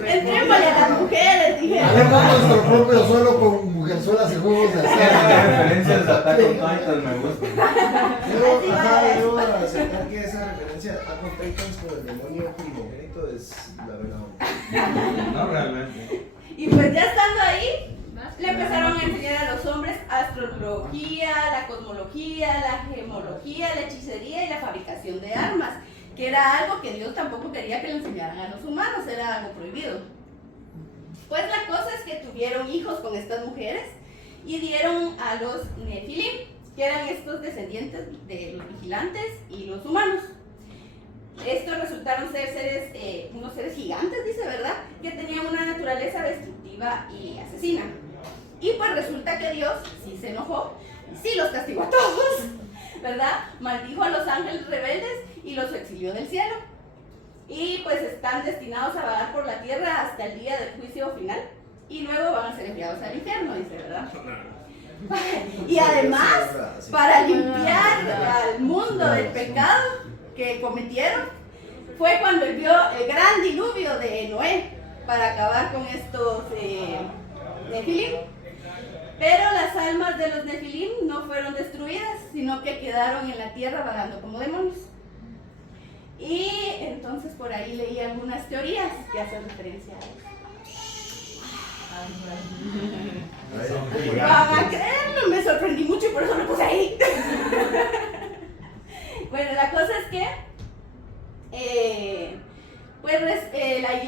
Entrémosle a las mujeres, dijeron. Hagamos nuestro propio suelo con mujerzuelas y juegos de Las acero. referencias de Attack on Titan me gustan. Yo aceptar que esa referencia a Attack on Titans con el demonio primogénito es la verdad. No realmente. Y pues ya estando ahí, le empezaron a enseñar a los hombres astrología, la cosmología, la gemología, la hechicería y la fabricación de armas, que era algo que Dios tampoco quería que le enseñaran a los humanos, era algo prohibido. Pues la cosa es que tuvieron hijos con estas mujeres y dieron a los nefilim, que eran estos descendientes de los vigilantes y los humanos. Estos resultaron ser seres, unos seres gigantes, dice, ¿verdad?, que tenían una naturaleza destructiva y asesina. Y pues resulta que Dios sí se enojó, sí los castigó a todos, ¿verdad? Maldijo a los ángeles rebeldes y los exilió del cielo. Y pues están destinados a vagar por la tierra hasta el día del juicio final. Y luego van a ser enviados al infierno, dice, ¿verdad? Y además, para limpiar al mundo del pecado que cometieron, fue cuando envió el gran diluvio de Noé para acabar con estos nefilim. Pero las almas de los nefilim no fueron destruidas, sino que quedaron en la tierra vagando como demonios. Y entonces por ahí leí algunas teorías que hacen referencia a eso. Van a creerlo, me sorprendí mucho y por eso lo puse ahí. Bueno, la cosa es que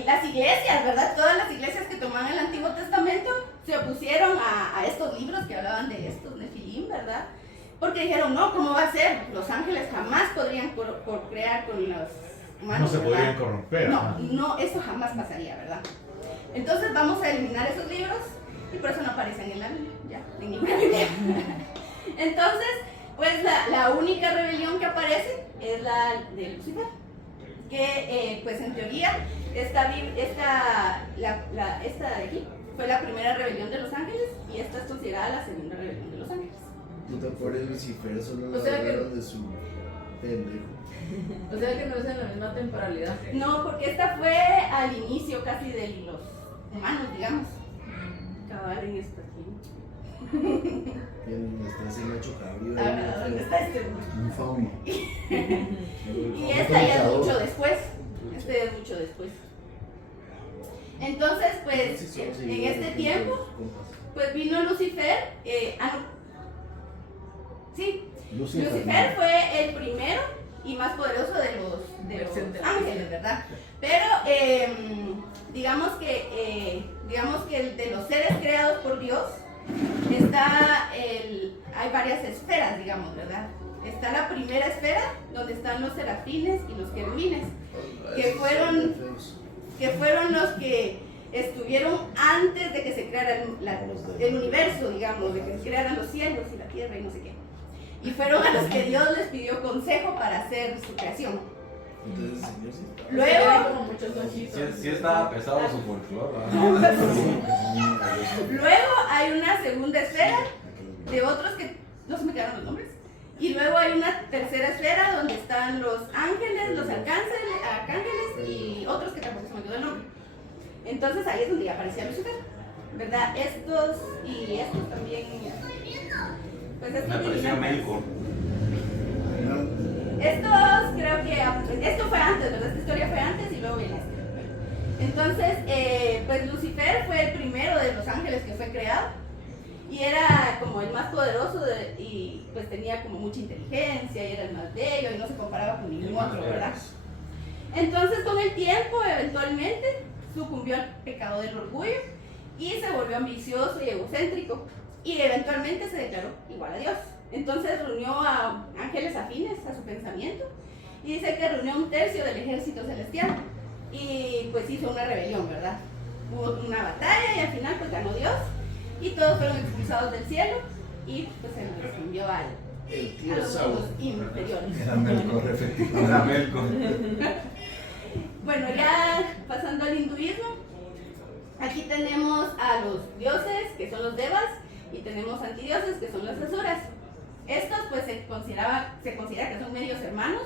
las iglesias, ¿verdad? Todas las iglesias que tomaban el Antiguo Testamento se opusieron a estos libros que hablaban de estos nefilim, ¿verdad? Porque dijeron, no, ¿cómo va a ser? Los ángeles jamás podrían procrear con los humanos. No se ¿verdad? podrían corromper. No, eso jamás pasaría, ¿verdad? Entonces vamos a eliminar esos libros y por eso no aparecen en la Biblia, ya, en ninguna Biblia. Entonces, pues la única rebelión que aparece es la de Lucifer, que pues en teoría esta de aquí fue la primera rebelión de los ángeles y esta es considerada la segunda rebelión de los ángeles. Puta, pobre Lucifer, solo O sea lo que- agarraron de su pendejo. O sea que no es en la misma temporalidad. No, porque esta fue al inicio casi de los humanos, digamos. Acabar en esto aquí. Está haciendo hecho cabrío. ¿Dónde está este? Un fauno. Y esta ya es mucho después. Este es mucho después. Entonces, pues, en este tiempo, pues vino Lucifer. Sí, Lucifer fue el primero y más poderoso de los ángeles, ¿verdad? Pero digamos que de los seres creados por Dios hay varias esferas, digamos, ¿verdad? Está la primera esfera donde están los serafines y los querubines, que fueron los que estuvieron antes de que se creara el universo, digamos, de que se crearan los cielos y la tierra y no sé qué. Y fueron a los que Dios les pidió consejo para hacer su creación. Luego, sí estaba pesado su folclore. luego hay una segunda esfera de otros que no se me quedaron los nombres. Y luego hay una tercera esfera donde están los ángeles, los arcángeles y otros que tampoco se me quedó el nombre. Entonces ahí es donde ya aparecía Lucifer, ¿verdad? Estos también. Pues estos me pareció médico. Estos creo que esto fue antes, ¿verdad? Esta historia fue antes y luego viene esta. Entonces, pues Lucifer fue el primero de los ángeles que fue creado y era como el más poderoso y pues tenía como mucha inteligencia y era el más bello y no se comparaba con ningún otro, ¿verdad? Entonces con el tiempo eventualmente sucumbió al pecado del orgullo y se volvió ambicioso y egocéntrico y eventualmente se declaró igual a Dios. Entonces reunió a ángeles afines a su pensamiento y dice que reunió un tercio del ejército celestial y pues hizo una rebelión, ¿verdad? Hubo una batalla y al final pues ganó Dios y todos fueron expulsados del cielo y pues se les envió a los mundos inferiores. Era Melkor, efectivamente. Era Melkor. Bueno, ya pasando al hinduismo, aquí tenemos a los dioses que son los devas y tenemos antidioses que son las asuras. Estos pues se considera que son medios hermanos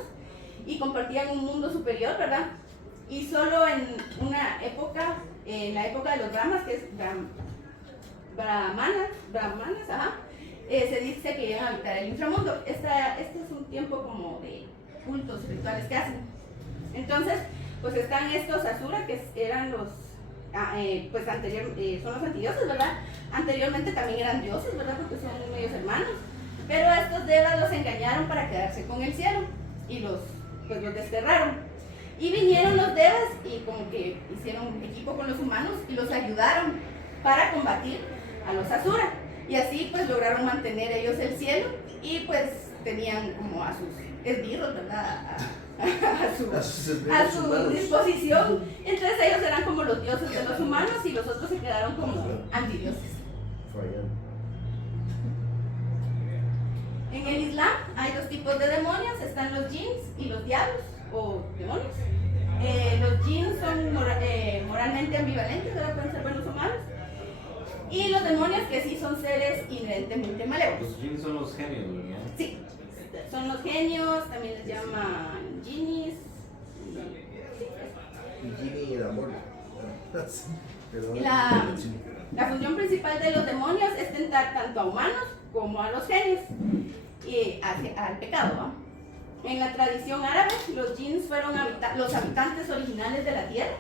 y compartían un mundo superior, ¿verdad? Y solo en una época, en la época de los Brahmas, que es brahmanas, se dice que llegan a habitar el inframundo. Este es un tiempo como de cultos rituales que hacen. Entonces, pues están estos asura que eran los, pues son los antidioses, ¿verdad? Anteriormente también eran dioses, ¿verdad? Porque son medios hermanos. Pero a estos devas los engañaron para quedarse con el cielo y los desterraron. Y vinieron los devas y como que hicieron equipo con los humanos y los ayudaron para combatir a los asura. Y así pues lograron mantener ellos el cielo y pues tenían como a sus esbirros, ¿verdad? A su disposición. Entonces ellos eran como los dioses de los humanos y los otros se quedaron como antidioses. En el Islam hay dos tipos de demonios, están los jinns y los diablos o demonios. Los jinns son moralmente ambivalentes, ¿verdad? Pueden ser buenos o malos. Y los demonios que sí son seres inherentemente malévolos. Los jinns son los genios, ¿verdad? Sí, son los genios, también les llaman jinnis. Genie era amor. La función principal de los demonios es tentar tanto a humanos como a los genios y al pecado, ¿no? En la tradición árabe, los jinns fueron los habitantes originales de la tierra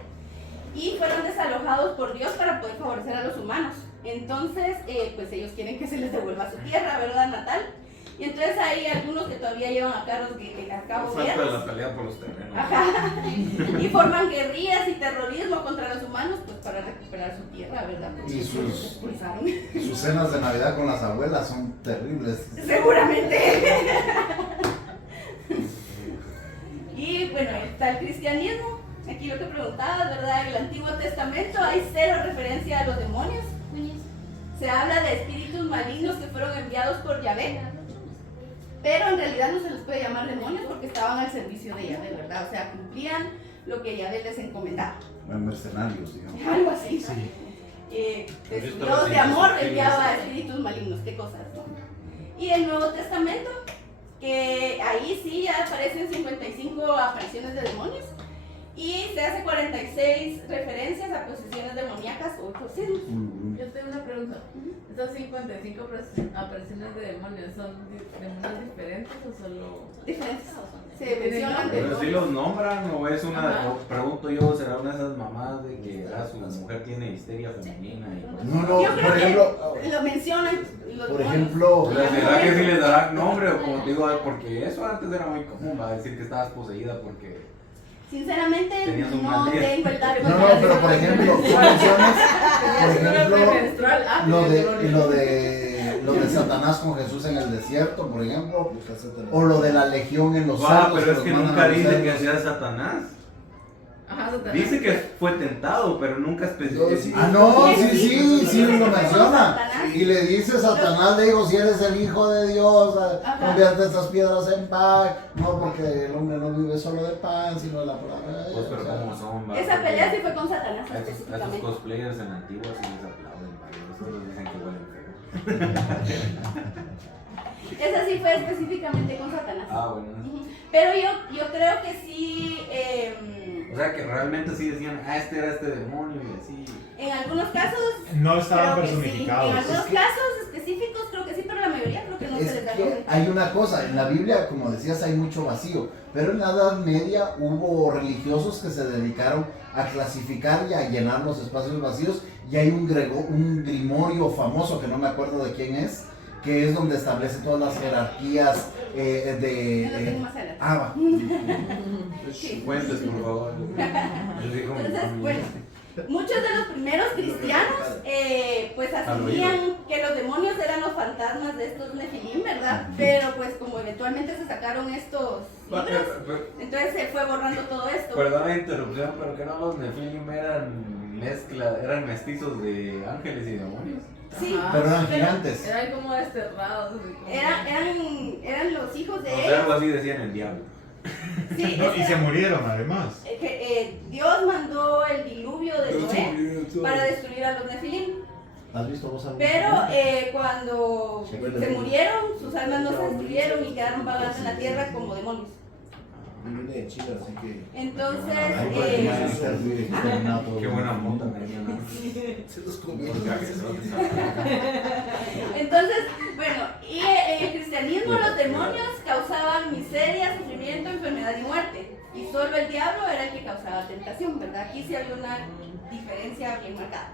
y fueron desalojados por Dios para poder favorecer a los humanos. Entonces, pues ellos quieren que se les devuelva su tierra, ¿verdad? Natal. Y entonces hay algunos que todavía llevan a cabo guerras. La pelea por los terrenos. Ajá. Y forman guerrillas y terrorismo contra los humanos pues para recuperar su tierra, ¿verdad? Porque Y sus cenas de Navidad con las abuelas son terribles. Seguramente. Y bueno, está el cristianismo. Aquí lo que preguntabas, ¿verdad? En el Antiguo Testamento hay cero referencia a los demonios. Se habla de espíritus malignos que fueron enviados por Yahvé. Pero en realidad no se les puede llamar demonios porque estaban al servicio de Yahvé, ¿verdad? O sea, cumplían lo que Yahvé les encomendaba. Mercenarios, digamos. Algo así. Dios de amor enviaba a espíritus malignos, qué cosas, ¿no? Y el Nuevo Testamento, que ahí sí ya aparecen 55 apariciones de demonios. y se hace 46 referencias a posesiones demoníacas o exorcismos. Yo tengo una pregunta. ¿Estas 55 apariciones de demonios son demonios diferentes o solo Diferentes. Se mencionan Pero demonios. si los nombran o es una, Ajá. o pregunto yo, será una de esas mamás de que su mujer tiene histeria femenina y cosas No, así? no, Yo creo por que ejemplo, lo mencionan los por demonios. ejemplo, O sea, ¿será que sí les dará nombre o como te digo, porque eso antes era muy común, va a decir que estabas poseída porque Sinceramente, Tenías un no mal día. tengo el dato. no, pero por ejemplo, tú mencionas, por ejemplo, premenstrual? lo de Satanás con Jesús en el desierto, por ejemplo, o lo de la legión en los cerros. pero es los que mandan nunca a los dice que cerros. sea Satanás. Ajá, Satanás. Dice que fue tentado, pero nunca especificó. No, sí. Ah, no, Sí, sí lo menciona. Satanás. Y le dice Satanás, le digo, si eres el hijo de Dios, Ajá. convierte estas piedras en pan. No, porque el hombre no vive solo de pan, sino de la palabra de Pues, Dios. pero O sea, como son, va, Esa porque pelea sí fue con Satanás a estos específicamente. cosplayers en antiguas sí les aplauden, va, y eso les dicen que huelen feo. Esa sí fue específicamente con Satanás. Ah, bueno. Ujú. Pero yo creo que sí, O sea que realmente sí decían, este era este demonio y así. en algunos casos. No estaban creo que sí. personificados. En algunos Es que- casos específicos creo que sí, pero la mayoría creo que no Es se les da que nombre. hay una cosa, en la Biblia, como decías, hay mucho vacío, pero en la Edad Media hubo religiosos que se dedicaron a clasificar y a llenar los espacios vacíos, y hay un grimorio famoso, que no me acuerdo de quién es, que es donde establece todas las jerarquías Yo lo tengo más adelante. va. Sí. Cuentes, por favor. Les digo mi Entonces, familia. bueno, muchos de los primeros cristianos pues asumían que los demonios eran los fantasmas de estos nefilim, ¿verdad? Pero pues como eventualmente se sacaron estos libros, entonces se fue borrando todo esto. Perdón la interrupción, pero que no los Nephilim eran mestizos de ángeles y demonios. Sí, Ajá. Pero eran gigantes. Eran como desterrados. así como- eran los hijos de O sea, algo ellos. así decían el diablo. Sí, No, y se murieron además. Dios mandó el diluvio de Noé para destruir a los nefilim. ¿Has visto vos algo? Pero cuando se murieron, sus almas no se destruyeron y quedaron vagando en la tierra como demonios. Viene de China, así que Entonces, Ay, pues, me van a servir exterminado todo. Qué buena monta tenían, ¿no? se los comió. entonces, bueno, y en el cristianismo los demonios causaban miseria, sufrimiento, enfermedad y muerte. Y solo el diablo era el que causaba tentación, ¿verdad? Aquí sí había una diferencia bien marcada.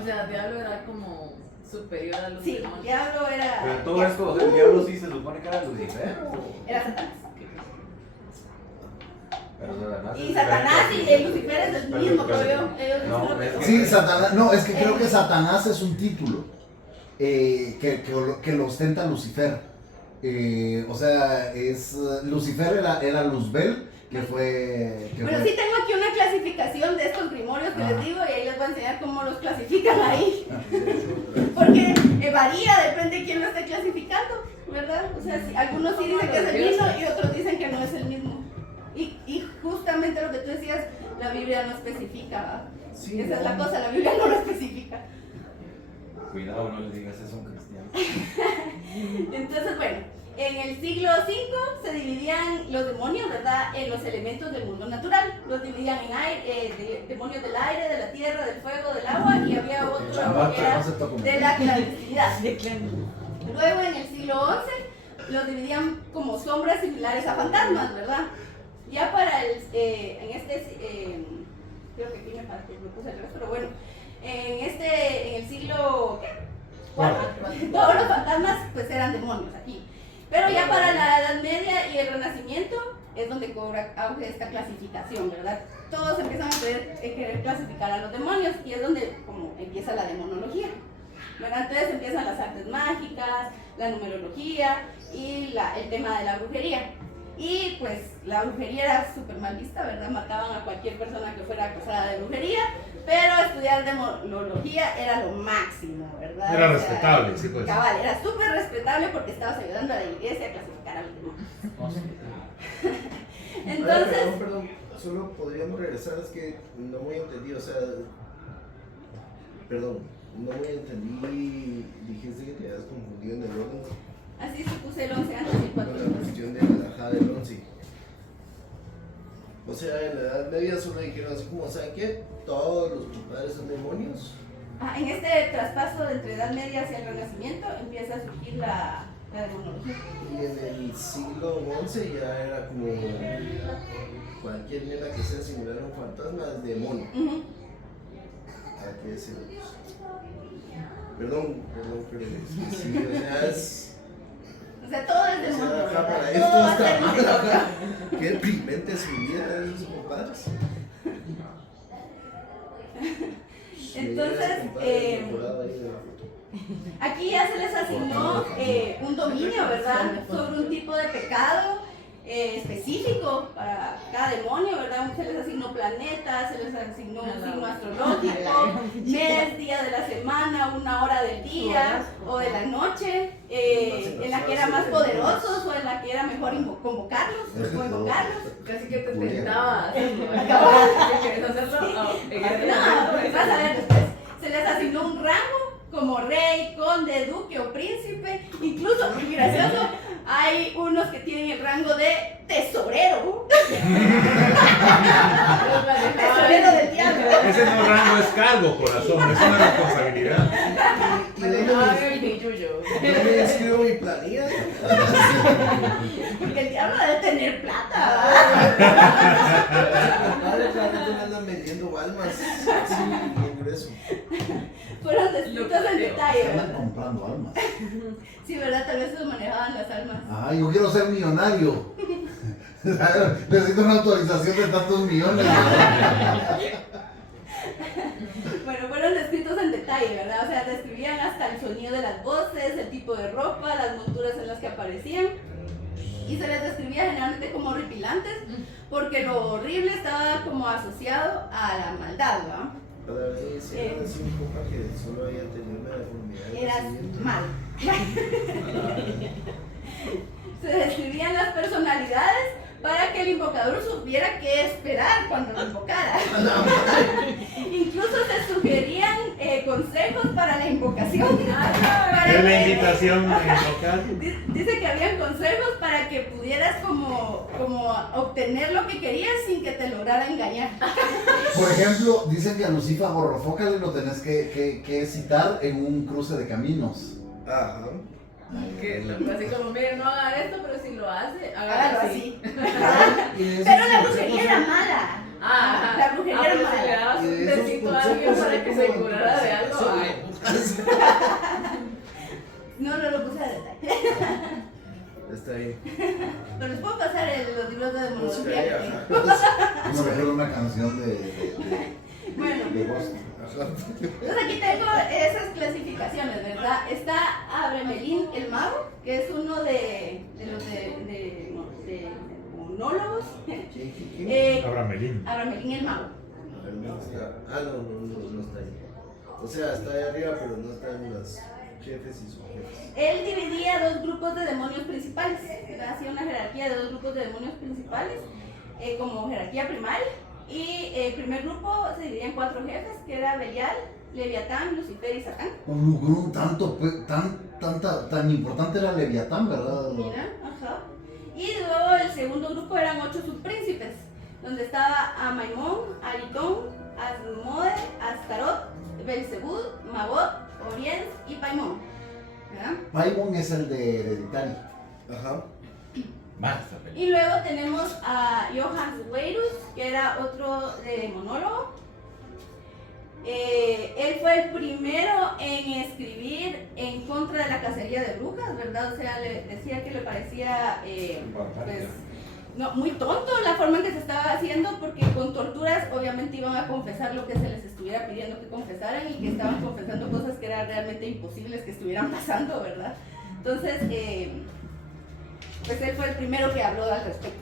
O sea, el diablo era como superior a los Sí, el demonios. diablo era. Pero todo esto, o sea, el diablo sí se supone que era Lucifer. Era Satanás. Pero Satanás Y es Satanás diferente. y Lucifer es el mismo, Pero- creo yo. Ellos No, dicen lo es mismo. que- Sí, Satanás, no, es que creo que Satanás es un título que lo ostenta Lucifer. O sea, Lucifer era Luzbel, que fue... Bueno, sí tengo aquí una clasificación de estos grimorios que Ajá. les digo y ahí les voy a enseñar cómo los clasifican ahí. Porque varía, depende de quién lo esté clasificando, ¿verdad? O sea, algunos sí dicen que es el mismo y otros dicen que no es el mismo. Y justamente lo que tú decías, la Biblia no especifica, ¿va? Sí, Esa es no. la cosa, la Biblia no lo especifica. Cuidado, no le digas eso a un cristiano. Entonces, bueno, en el siglo V se dividían los demonios, ¿verdad?, en los elementos del mundo natural. Los dividían en demonios del aire, de la tierra, del fuego, del agua, y había otro que era de la clandestinidad. Luego, en el siglo XI, los dividían como sombras similares a fantasmas, ¿verdad? Ya para creo que aquí me puse el revés, pero bueno, en el siglo, ¿qué? IV, todos los fantasmas pues eran demonios aquí. Pero ya para la Edad Media y el Renacimiento es donde cobra auge esta clasificación, ¿verdad? Todos empiezan a querer clasificar a los demonios y es donde como empieza la demonología, ¿verdad? Entonces empiezan las artes mágicas, la numerología y el tema de la brujería. Y pues la brujería era súper mal vista, ¿verdad? Mataban a cualquier persona que fuera acusada de brujería, pero estudiar demonología era lo máximo, ¿verdad? Era O sea, respetable, sí, pues. Cabal, era súper respetable porque estabas ayudando a la iglesia a clasificar a los demonios. Entonces, Perdón, solo podríamos regresar, es que no muy entendí, o sea, perdón, no muy entendí, dijiste que te habías confundido en el orden, así supuse el 11 antes y el 4 con la cuestión de la alajá del 11. O sea, en la Edad Media solo dijeron así como, ¿saben qué? Todos los compadres son demonios. En este traspaso entre Edad Media hacia el Renacimiento empieza a surgir la demonología. Y en el siglo XI ya era como cualquier mierda que sea similar a un fantasma es demonio. Hay que decirlo. Perdón, pero es que sí, o sea, es. O sea, todo es demonio. O sea, ¿verdad? para Todo esto va a está ser mal, demonio. ¿verdad? Qué deprimente su vida de esos compadres. Entonces, aquí ya se les asignó un dominio, ¿verdad? Sobre un tipo de pecado específico para cada demonio, ¿verdad? Se les asignó planetas, se les asignó un signo astrológico, mes, día de la semana, una hora del día o de la noche, en la que eran más poderosos o en la que era mejor convocarlos o invocarlos. Casi que te tentaba hacerlo. ¿Quieres hacerlo? No, vas a ver después. Se les asignó un rango como rey, conde, duque o príncipe. Incluso, muy gracioso, hay unos que tienen el rango de tesorero. Tesorero del diablo. Ese no rango es cargo, corazón, es una responsabilidad. ¿Y dónde escribo mi planilla? Porque el diablo debe tener plata. Compadre, claramente andan vendiendo almas. Así, bien grueso. Fueron descritos en detalle, Andan ¿verdad? comprando almas. Sí, ¿verdad? Tal vez se manejaban las almas. Ah, yo quiero ser millonario. Necesito una autorización de tantos millones. Bueno, fueron descritos en detalle, ¿verdad? O sea, describían hasta el sonido de las voces, el tipo de ropa, las monturas en las que aparecían. Y se les describía generalmente como horripilantes, porque lo horrible estaba como asociado a la maldad, ¿verdad? Para mí, si era así un compa que solo había tenido una deformidad. de Eras nacimiento. mal. Se describían las personalidades para que el invocador supiera qué esperar cuando lo invocara. Incluso se sugerían consejos para la invocación. Es la invitación a invocar. Dice que habían consejos para que pudieras como obtener lo que querías sin que te lograra engañar. Por ejemplo, dicen que a Lucifer Gorrofócale lo tenés que citar en un cruce de caminos. Ajá. Que así como, miren, no haga esto, pero si lo hace, Hágalo hágalo así. Y esos Pero la consejos brujería son- era mala. Ajá. La brujería era pero si le mala. dabas Y un de esos besito a alguien consejos para que son se como curara de algo, Sí. ay. No lo puse a detalle. Está bien. Pero les puedo pasar los libros de demonología. Ajá. Me recuerdo una canción de Bueno, Ghost. entonces aquí tengo esas clasificaciones, ¿verdad? Está Abramelín el mago, que es uno de los de monólogos. Abramelín. Abramelín el mago. A ver, no está. Ah, no está ahí. O sea, está ahí arriba, pero no están los jefes y subjefes. Él dividía dos grupos de demonios principales, ¿verdad? Hacía una jerarquía de dos grupos de demonios principales, como jerarquía primaria. Y el primer grupo se dividía en 4 jefes, que era Belial, Leviatán, Lucifer y Satán. Tan importante era Leviatán, ¿verdad? Mira, ajá. Y luego el segundo grupo eran 8 subpríncipes, donde estaba Amaimón, Aritón, Asmode, Astarot, Belzebú, Mabot, Oriens y Paimón. ¿Verdad? Paimon es el de Hereditary. Ajá. Basta, Y luego tenemos a Johannes Weirus, que era otro monólogo. Él fue el primero en escribir en contra de la cacería de brujas, ¿verdad? O sea, le decía que le parecía pues, no, muy tonto la forma en que se estaba haciendo, porque con torturas obviamente iban a confesar lo que se les estuviera pidiendo que confesaran y que estaban confesando cosas que eran realmente imposibles que estuvieran pasando, ¿verdad? Entonces, pues él fue el primero que habló al respecto.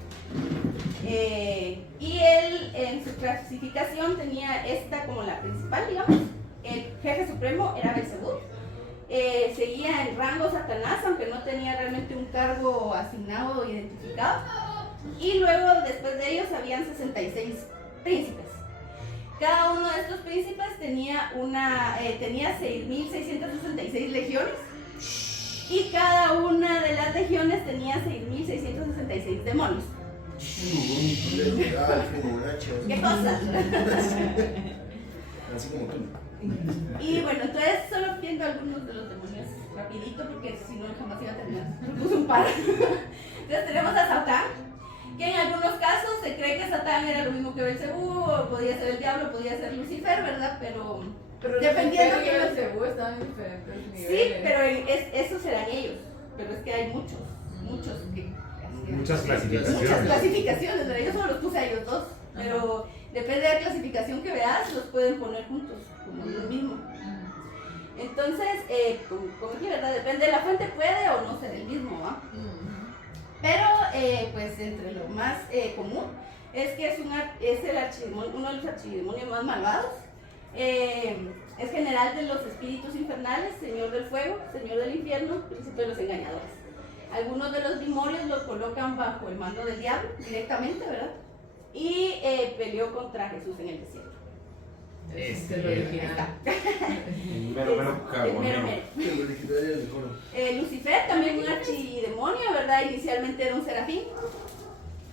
Y él en su clasificación tenía esta como la principal, digamos. El jefe supremo era Belzebú. Seguía en rango Satanás, aunque no tenía realmente un cargo asignado o identificado. Y luego, después de ellos, habían 66 príncipes. Cada uno de estos príncipes tenía 6.666 legiones. Y cada una de las legiones tenía 6.666 demonios. ¿Qué cosas? Así como tú. Y bueno, entonces solo viendo algunos de los demonios rapidito porque si no jamás iba a terminar. Puse un par. Entonces tenemos a Satán, que en algunos casos se cree que Satán era lo mismo que Belcebú, o podía ser el diablo, podía ser Lucifer, ¿verdad? Pero dependiendo que que Belcebú estaban en diferentes niveles. sí, pero esos serán ellos. Pero es que hay muchos. Muchas clasificaciones. Muchas clasificaciones, pero yo solo los puse a ellos dos. Pero depende de la clasificación que veas, los pueden poner juntos, como lo mismo. Entonces, como que verdad, depende de la fuente, puede o no ser el mismo, ¿va? Pero, pues, entre lo más común es que es uno de los archidemonios más malvados. Es general de los espíritus infernales, señor del fuego, señor del infierno, príncipe de los engañadores. Algunos de los demonios los colocan bajo el mando del diablo directamente, ¿verdad? Y peleó contra Jesús en el desierto. Este es lo original. El mero cagonero. Lucifer, también un archidemonio, ¿verdad? Inicialmente era un serafín.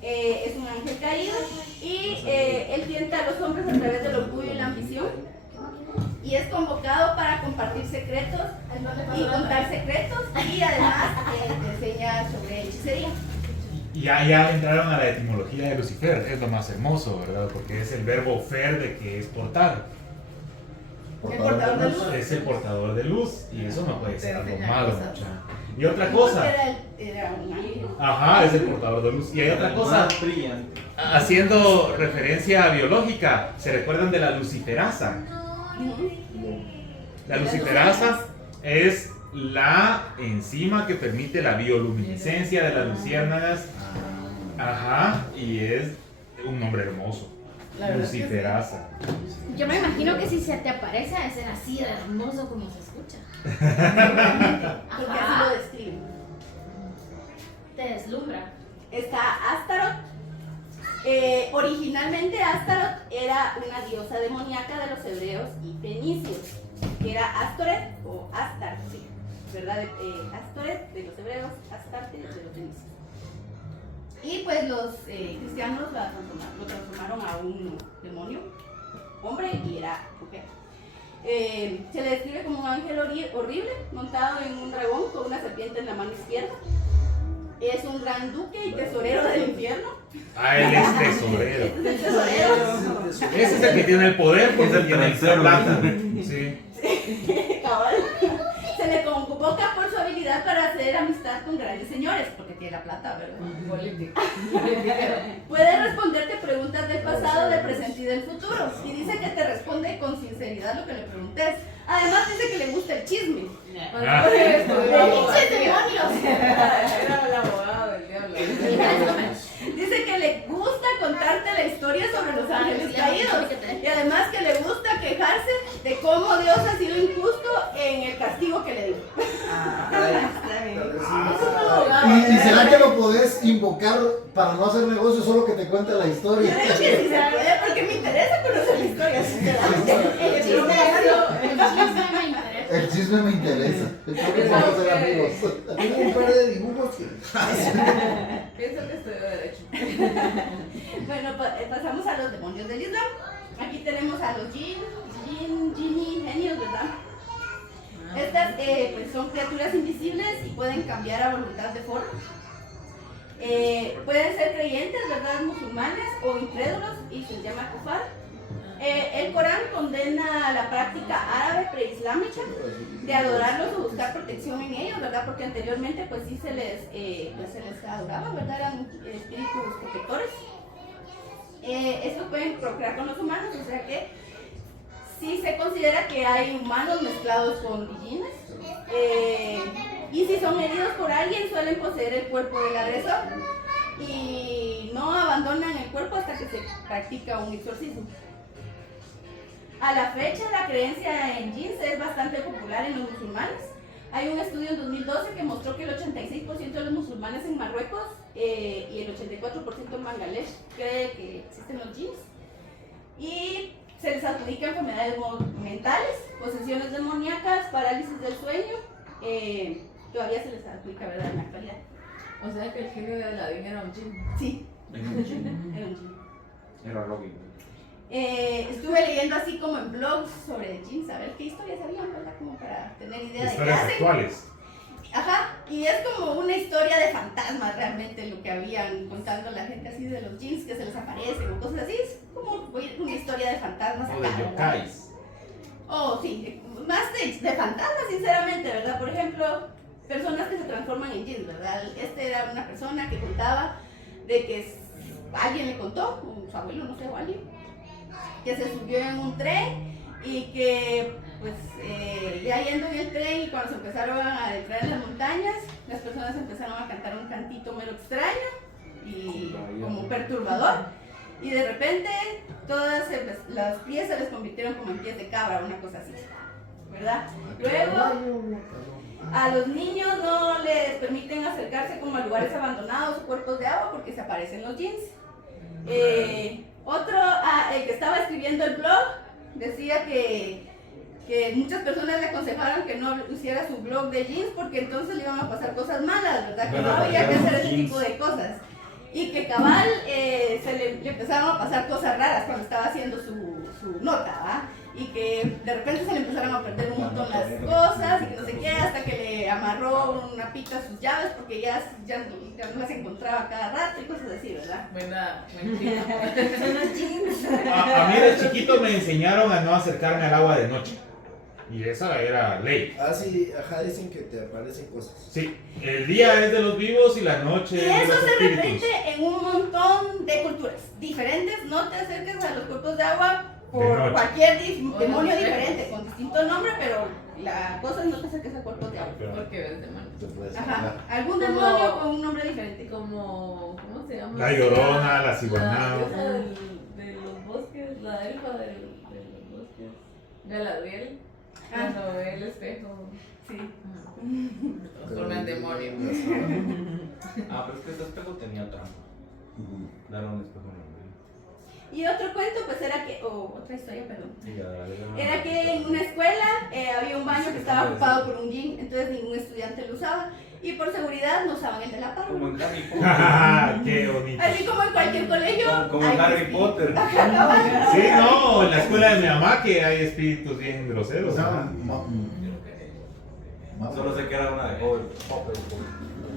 Es un ángel caído y él tienta a los hombres a través del orgullo y la ambición. Y es convocado para compartir secretos y contar secretos y además te enseña sobre hechicería. Y ya entraron a la etimología de Lucifer, es lo más hermoso, ¿verdad? Porque es el verbo fer de que es portar. El portador de luz. Es el portador de luz y eso no puede ser algo malo, cosas. mucha. Y otra cosa. Era un ángel. Ajá, es el portador de luz. Y hay otra cosa. Más brillante. Haciendo referencia biológica, ¿se recuerdan de la luciferasa? La luciferasa es la enzima que permite la bioluminiscencia de las luciérnagas. Ajá, y es un nombre hermoso. Luciferasa. Yo me imagino que si se te aparece a ser así de hermoso como se escucha. Porque así lo describe. Te deslumbra. Está Astaroth. Originalmente Astaroth era una diosa demoníaca de los hebreos y fenicios, que era Astoret o Astarte, ¿verdad? Astoret de los hebreos, Astarte de los fenicios. Y pues los cristianos lo transformaron a un demonio, hombre, y era mujer. Se le describe como un ángel horrible, montado en un dragón con una serpiente en la mano izquierda. Es un gran duque y tesorero del infierno. Ah, él es tesorero. Es el tesorero. Ese es el que tiene el poder porque tiene el plata. Sí. Cabal. Se le convoca por su habilidad para hacer amistad con grandes señores, porque tiene la plata, ¿verdad? Político. Puede responderte preguntas del pasado, del presente y del futuro. Y dice que te responde con sinceridad lo que le preguntes. Además dice que le gusta el chisme. Ah. ¡Pinches demonios! Era el abogado del diablo. Dice que le gusta contarte la historia sobre los ángeles caídos. Y además que le gusta quejarse de cómo Dios ha sido injusto en el castigo que le dio. ¿Y será que lo podés invocar para no hacer negocio, solo que te cuente la historia? Yo creo que sí se puede, porque me interesa conocer la historia. El chisme me interesa. El chisme me interesa. Creo que vamos a ser amigos. Tengo un par de dibujos que... Pienso que estudio derecho. Bueno, pasamos a los demonios del Islam. Aquí tenemos a los jinni, genios, ¿verdad? Estas pues son criaturas invisibles y pueden cambiar a voluntad de forma. Pueden ser creyentes, ¿verdad? Musulmanes o incrédulos y se les llama kufar. El Corán condena la práctica árabe preislámica de adorarlos o buscar protección en ellos, ¿verdad? Porque anteriormente pues sí se les adoraba, ¿verdad? Eran espíritus protectores. Estos pueden procrear con los humanos, o sea que sí se considera que hay humanos mezclados con dijines. Y si son heridos por alguien suelen poseer el cuerpo del agresor y no abandonan el cuerpo hasta que se practica un exorcismo. A la fecha, la creencia en jinns es bastante popular en los musulmanes. Hay un estudio en 2012 que mostró que el 86% de los musulmanes en Marruecos y el 84% en Bangladesh cree que existen los jinns. Y se les adjudica enfermedades mentales, posesiones demoníacas, parálisis del sueño. Todavía se les adjudica, ¿verdad? En la actualidad. O sea que el genio de Aladín era un jin. Sí. En un jean. Era un jean. Era Robin. Estuve leyendo así como en blogs sobre jeans, a ver qué historias habían, ¿verdad? Como para tener idea de qué Historias hacen. actuales. Ajá, y es como una historia de fantasmas realmente lo que habían contando la gente así de los jeans que se les aparecen o cosas así. Es como una historia de fantasmas O de acá, ¿verdad? yokais. Oh, sí, más de fantasmas, sinceramente, ¿verdad? Por ejemplo, personas que se transforman en jeans, ¿verdad? Era una persona que contaba de que alguien le contó, su abuelo, no sé, o alguien, que se subió en un tren y que, pues, ya yendo en el tren y cuando se empezaron a adentrar en las montañas, las personas empezaron a cantar un cantito medio extraño y como perturbador. Y de repente todas las pies se les convirtieron como en pies de cabra, una cosa así, ¿verdad? Luego a los niños no les permiten acercarse como a lugares abandonados o cuerpos de agua porque se aparecen los jeans. Otro, el que estaba escribiendo el blog, decía que muchas personas le aconsejaron que no hiciera su blog de jeans porque entonces le iban a pasar cosas malas, ¿verdad? Que no había que hacer ese tipo de cosas. Y que cabal se le empezaron a pasar cosas raras cuando estaba haciendo su nota, ¿va? Y que de repente se le empezaron a perder un montón las cosas y que no sé qué, hasta que le amarró una pica a sus llaves porque ya no las encontraba cada rato y cosas así, ¿verdad? Buena, A mí de chiquito me enseñaron a no acercarme al agua de noche. Y esa era ley. Ah, sí, ajá, dicen que te aparecen cosas. Sí, el día es de los vivos y la noche Y es de eso los se espíritus. repite en un montón de culturas diferentes. No te acerques a los cuerpos de agua De por noche. cualquier demonio diferente, con distinto nombre, pero la cosa es no te acerques a cuerpos de agua. Porque ves demonios. Te puedes Ajá, hablar. algún Como- demonio con un nombre diferente. Como, ¿cómo se llama? La Llorona, la Ciguanao. diosa de los bosques, la elfa de los bosques. Galadriel. Cuando ve el espejo. Sí. Transforma en demonio. Ah, pero es que ese espejo tenía trampa. Dar un espejo en Y otro cuento, pues era que, otra historia, perdón. el Era que en una escuela había un baño que estaba ocupado por un jean, entonces ningún estudiante lo usaba. Y por seguridad no usaban el de la Como parva. en Harry Potter. Qué bonito. Así como en cualquier colegio. Como en hay Harry espíritus. Potter. Sí, no, en la escuela de mi mamá que hay espíritus bien groseros. O sea, ¿no? Solo sé que era una de Potter.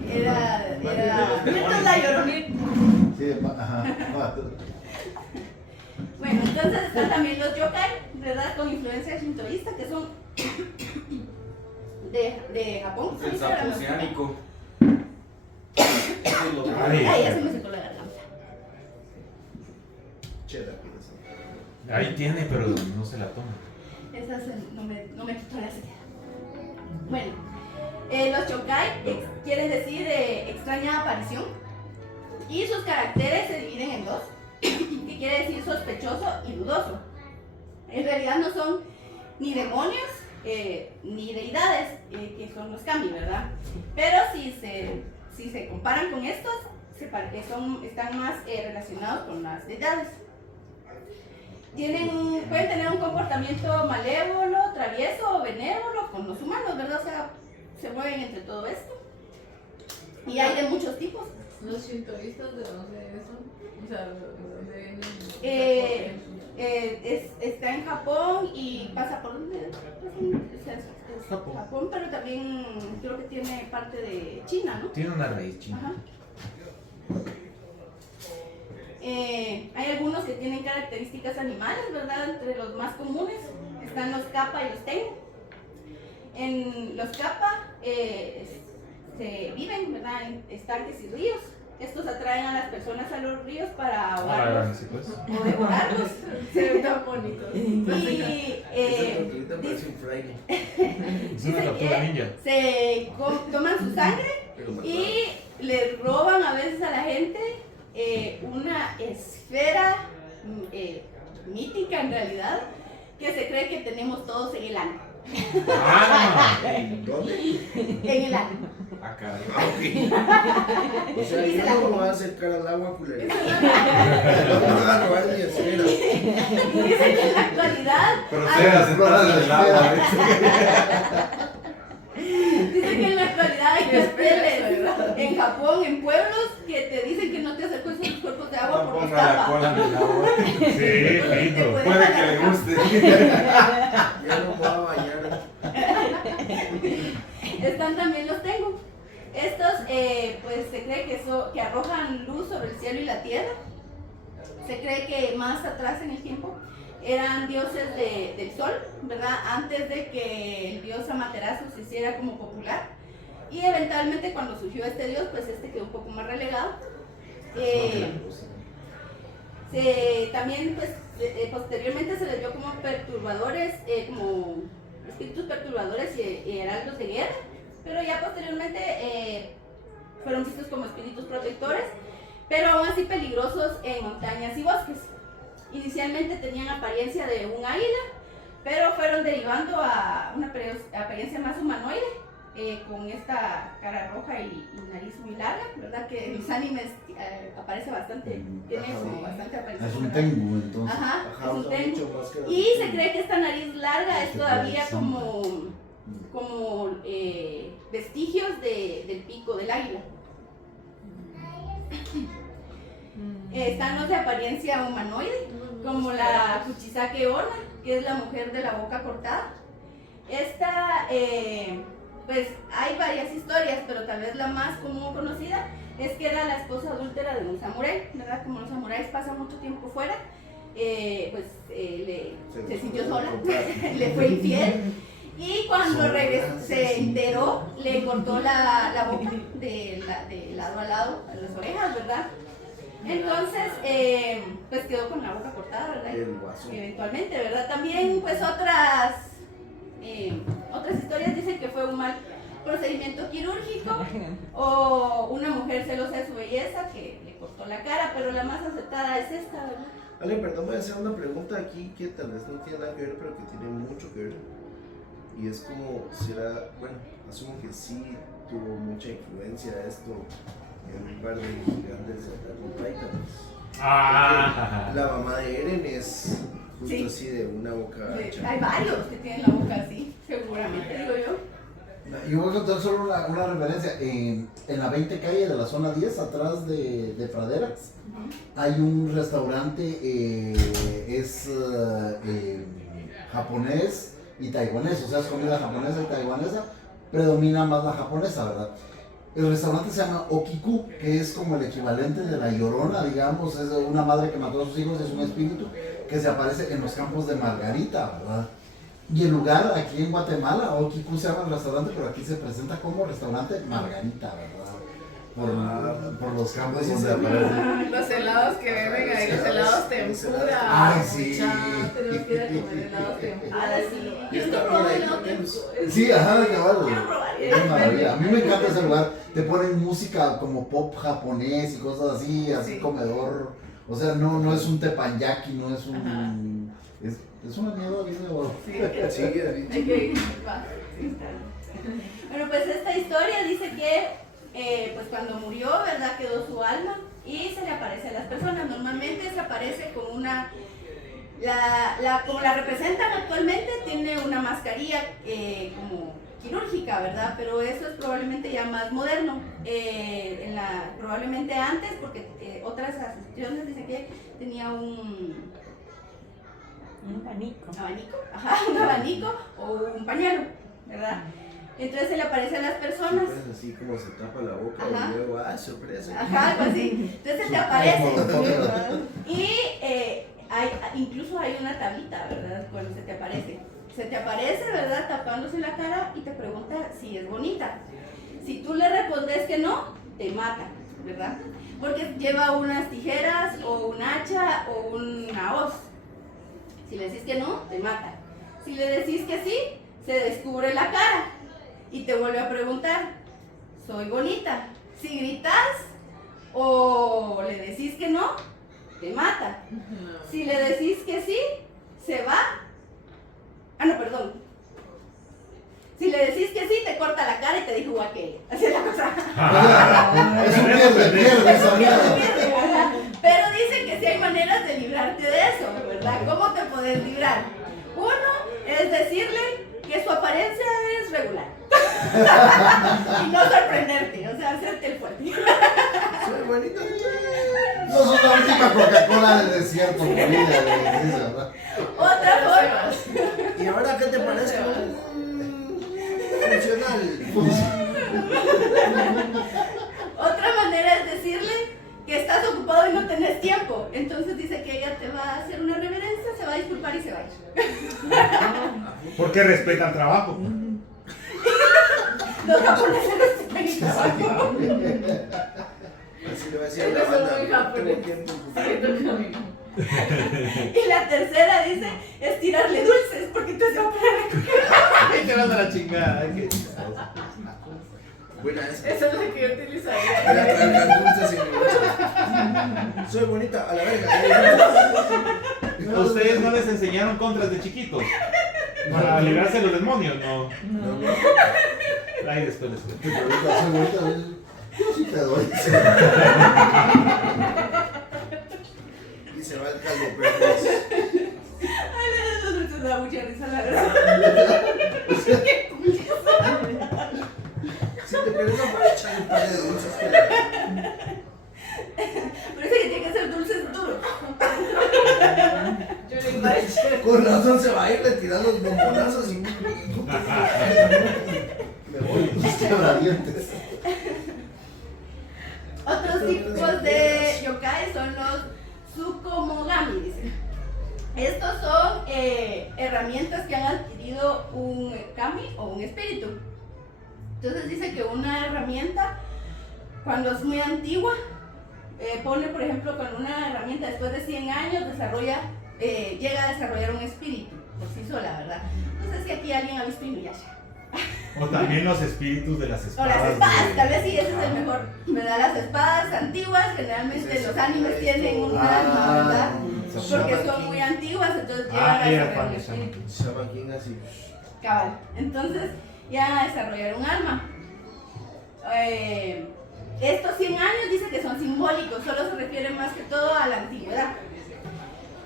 Era entonces la Llorona. Sí, ajá. Bueno, entonces están también los yokai, ¿verdad? Con influencia shintoísta, que son de Japón. El sapo oceánico. Ay, Ay, ya se me secó la garganta. Chela, ahí tiene, pero no se la toma. Esa no me quitó la sed. Bueno, los yokai quieren decir extraña aparición. Y sus caracteres se dividen en dos, que quiere decir sospechoso y dudoso. En realidad no son ni demonios ni deidades, que son los kami, ¿verdad? Pero si se comparan con estos, están más relacionados con las deidades. Pueden tener un comportamiento malévolo, travieso o benévolo con los humanos, ¿verdad? O sea, se mueven entre todo esto. Y hay de muchos tipos. Los shintoístas, ¿de dónde son? O sea, ¿de dónde vienen? Está en Japón y pasa por dónde? Es Japón, pero también creo que tiene parte de China, ¿no? Tiene una raíz china. Ajá. Hay algunos que tienen características animales, ¿verdad? Entre los más comunes están los kappa y los tengu. En los kappa se viven, ¿verdad? En estanques y ríos. Estos atraen a las personas a los ríos para ahogarlos Sí, pues. o devorarlos. Se ven tan bonitos. Y Esa tortuguita parece un fraile. Es una tortuga ninja. toman su sangre y le roban a veces a la gente una esfera mítica en realidad que se cree que tenemos todos en el ano. Ah, ¿Dónde? En el ano. Acá. O sea, yo no me voy a acercar al agua, culero. No me van a robar mi esfera. Dicen que en la actualidad Proceda a sentarse en el agua. Dice que en la actualidad hay carteles en Japón, en pueblos, que te dicen que no te acerques a los cuerpos de agua No porque ponga la escapa. cola en el agua. Sí, lindo. Puede que le guste. Ya no me voy a bañar. Están también los tengu. Estos, pues se cree que arrojan luz sobre el cielo y la tierra. Se cree que más atrás en el tiempo eran dioses del sol, ¿verdad? Antes de que el dios Amaterasu se hiciera como popular. Y eventualmente cuando surgió este dios, pues quedó un poco más relegado. También, pues, posteriormente se les vio como perturbadores, como espíritus perturbadores y heraldos de guerra. Pero ya posteriormente fueron vistos como espíritus protectores, pero aún así peligrosos en montañas y bosques. Inicialmente tenían apariencia de un águila, pero fueron derivando a una apariencia más humanoide, con esta cara roja y nariz muy larga, ¿verdad? Que en los animes aparece bastante, tiene como bastante aparición. Es un ¿verdad? tengu, entonces. Ajá, Ajá, es un usa tengu. mucho más que Y se cree que esta nariz larga es todavía como vestigios del pico del águila. Están los de apariencia humanoide, como la Kuchisake Onna, que es la mujer de la boca cortada. Esta, pues hay varias historias, pero tal vez la más común conocida es que era la esposa adúltera de un samurái, ¿verdad? Como los samuráis pasan mucho tiempo fuera, se sintió sola, le fue infiel. Y cuando regresó, se enteró, le cortó la boca de lado a lado, a las orejas, ¿verdad? Entonces, pues quedó con la boca cortada, ¿verdad? El guaso. Eventualmente, ¿verdad? También, pues otras historias dicen que fue un mal procedimiento quirúrgico o una mujer celosa de su belleza que le cortó la cara, pero la más aceptada es esta, ¿verdad? Ale, perdón, voy a hacer una pregunta aquí que tal vez no tiene nada que ver, pero que tiene mucho que ver. Y es como, será, bueno, asumo que sí tuvo mucha influencia esto en un par de gigantes de Attack on Titans. La mamá de Eren es justo Sí. así de una boca ancha. Hay varios que tienen la boca así, seguramente, digo yo. Yo voy a contar solo una referencia. En la 20 calle de la zona 10, atrás de Praderas, hay un restaurante, japonés y taiwanés, o sea, es comida japonesa y taiwanesa, predomina más la japonesa, ¿verdad? El restaurante se llama Okiku, que es como el equivalente de la Llorona, digamos, es una madre que mató a sus hijos, es un espíritu que se aparece en los campos de Margarita, ¿verdad? Y el lugar aquí en Guatemala, Okiku se llama el restaurante, pero aquí se presenta como restaurante Margarita, ¿verdad? Por los campos donde aparece. Los helados que beben ahí, los helados tempura. Ay, sí. Mucha, tenemos que ir a comer helados tempura. Ahora sí, Y yo está no probé bien ahí el también. otro. Sí, ajá, cabal. Quiero probar. Es maravilla. A mí me encanta ese lugar. Te ponen música como pop japonés y cosas así, así Sí. comedor. O sea, no es un teppanyaki, no es un... Es una mierda bien de oro. Sí, Hay que ir. Va. Bueno, pues esta historia dice que pues cuando murió, ¿verdad? Quedó su alma y se le aparece a las personas. Normalmente se aparece con una... como la representan actualmente, tiene una mascarilla como quirúrgica, ¿verdad? Pero eso es probablemente ya más moderno. Probablemente antes, porque otras asociaciones dicen que tenía un abanico. Ajá, un abanico o un pañuelo, ¿verdad? Entonces se le aparece a las personas. Pues así como se tapa la boca Ajá. y luego, sorpresa. Ajá, algo así. Entonces te aparece. Y incluso hay una tablita, ¿verdad? Cuando se te aparece. Se te aparece, ¿verdad? Tapándose la cara y te pregunta si es bonita. Si tú le respondes que no, te mata, ¿verdad? Porque lleva unas tijeras o un hacha o una hoz. Si le decís que no, te mata. Si le decís que sí, se descubre la cara y te vuelve a preguntar, ¿soy bonita? Si gritas o le decís que no, te mata. Si le decís que sí, se va. No, perdón. Si le decís que sí, te corta la cara y te dijo aquel. Así es la cosa. Es un pierde esa mierda. Pero dicen que sí hay maneras de librarte de eso, ¿verdad? ¿Cómo te puedes librar? Uno es decirle que su apariencia es regular. Y no sorprenderte, o sea, hacerte el fuerte. Soy buenita. No es una última Coca-Cola del desierto, comida, ¿verdad? Otra forma. ¿Y ahora qué te parece? Funcional. Otra manera es decirle que estás ocupado y no tenés tiempo. Entonces dice que ella te va a hacer una reverencia, se va a disculpar y se va a ir. Porque respeta el trabajo. Los japoneses respetan el trabajo. Así le va a decir a la banda. Tengo tiempo. Y la tercera dice es tirarle dulces porque entonces va a poner a recoger. Ahí te vas a la chingada. Ay, qué chistoso. Buena esa. Esa es la que yo utilizaría. Voy a traer dulces y me soy bonita, a la verga. ¿Ustedes no les enseñaron contras de chiquitos? Para librarse de los demonios, no. Ahí después les cuento. Yo sí te doy. Y se va el caldo, pero Ay, los dulces me da mucha risa, la verdad. Qué curioso. si te pierdes no puedes echar un par de dulces. Pero ese que tiene que ser dulces duros. Yo le imagino. Con razón se va a ir retirando los bombonazos y me voy. Los quebradientes. Otros tipos de yokai son los Tsukomogami, dicen. Estos son herramientas que han adquirido un kami o un espíritu. Entonces dice que una herramienta, cuando es muy antigua, pone por ejemplo con una herramienta después de 100 años llega a desarrollar un espíritu por sí sola, ¿verdad? No sé si aquí alguien ha visto Inuyasha. O también los espíritus de las O espadas. las espadas, de- tal vez sí, ese es el mejor. ¿Verdad? Las espadas antiguas, generalmente Sí, los sí, animes sí, tienen un ah, alma, ¿verdad? sí, Porque Shaman son King. muy antiguas, entonces llegan a era desarrollar un fan, espíritu. Shaman King así. Cabal. Entonces, ya a desarrollar un alma. Estos 100 años dice que son simbólicos, solo se refiere más que todo a la antigüedad.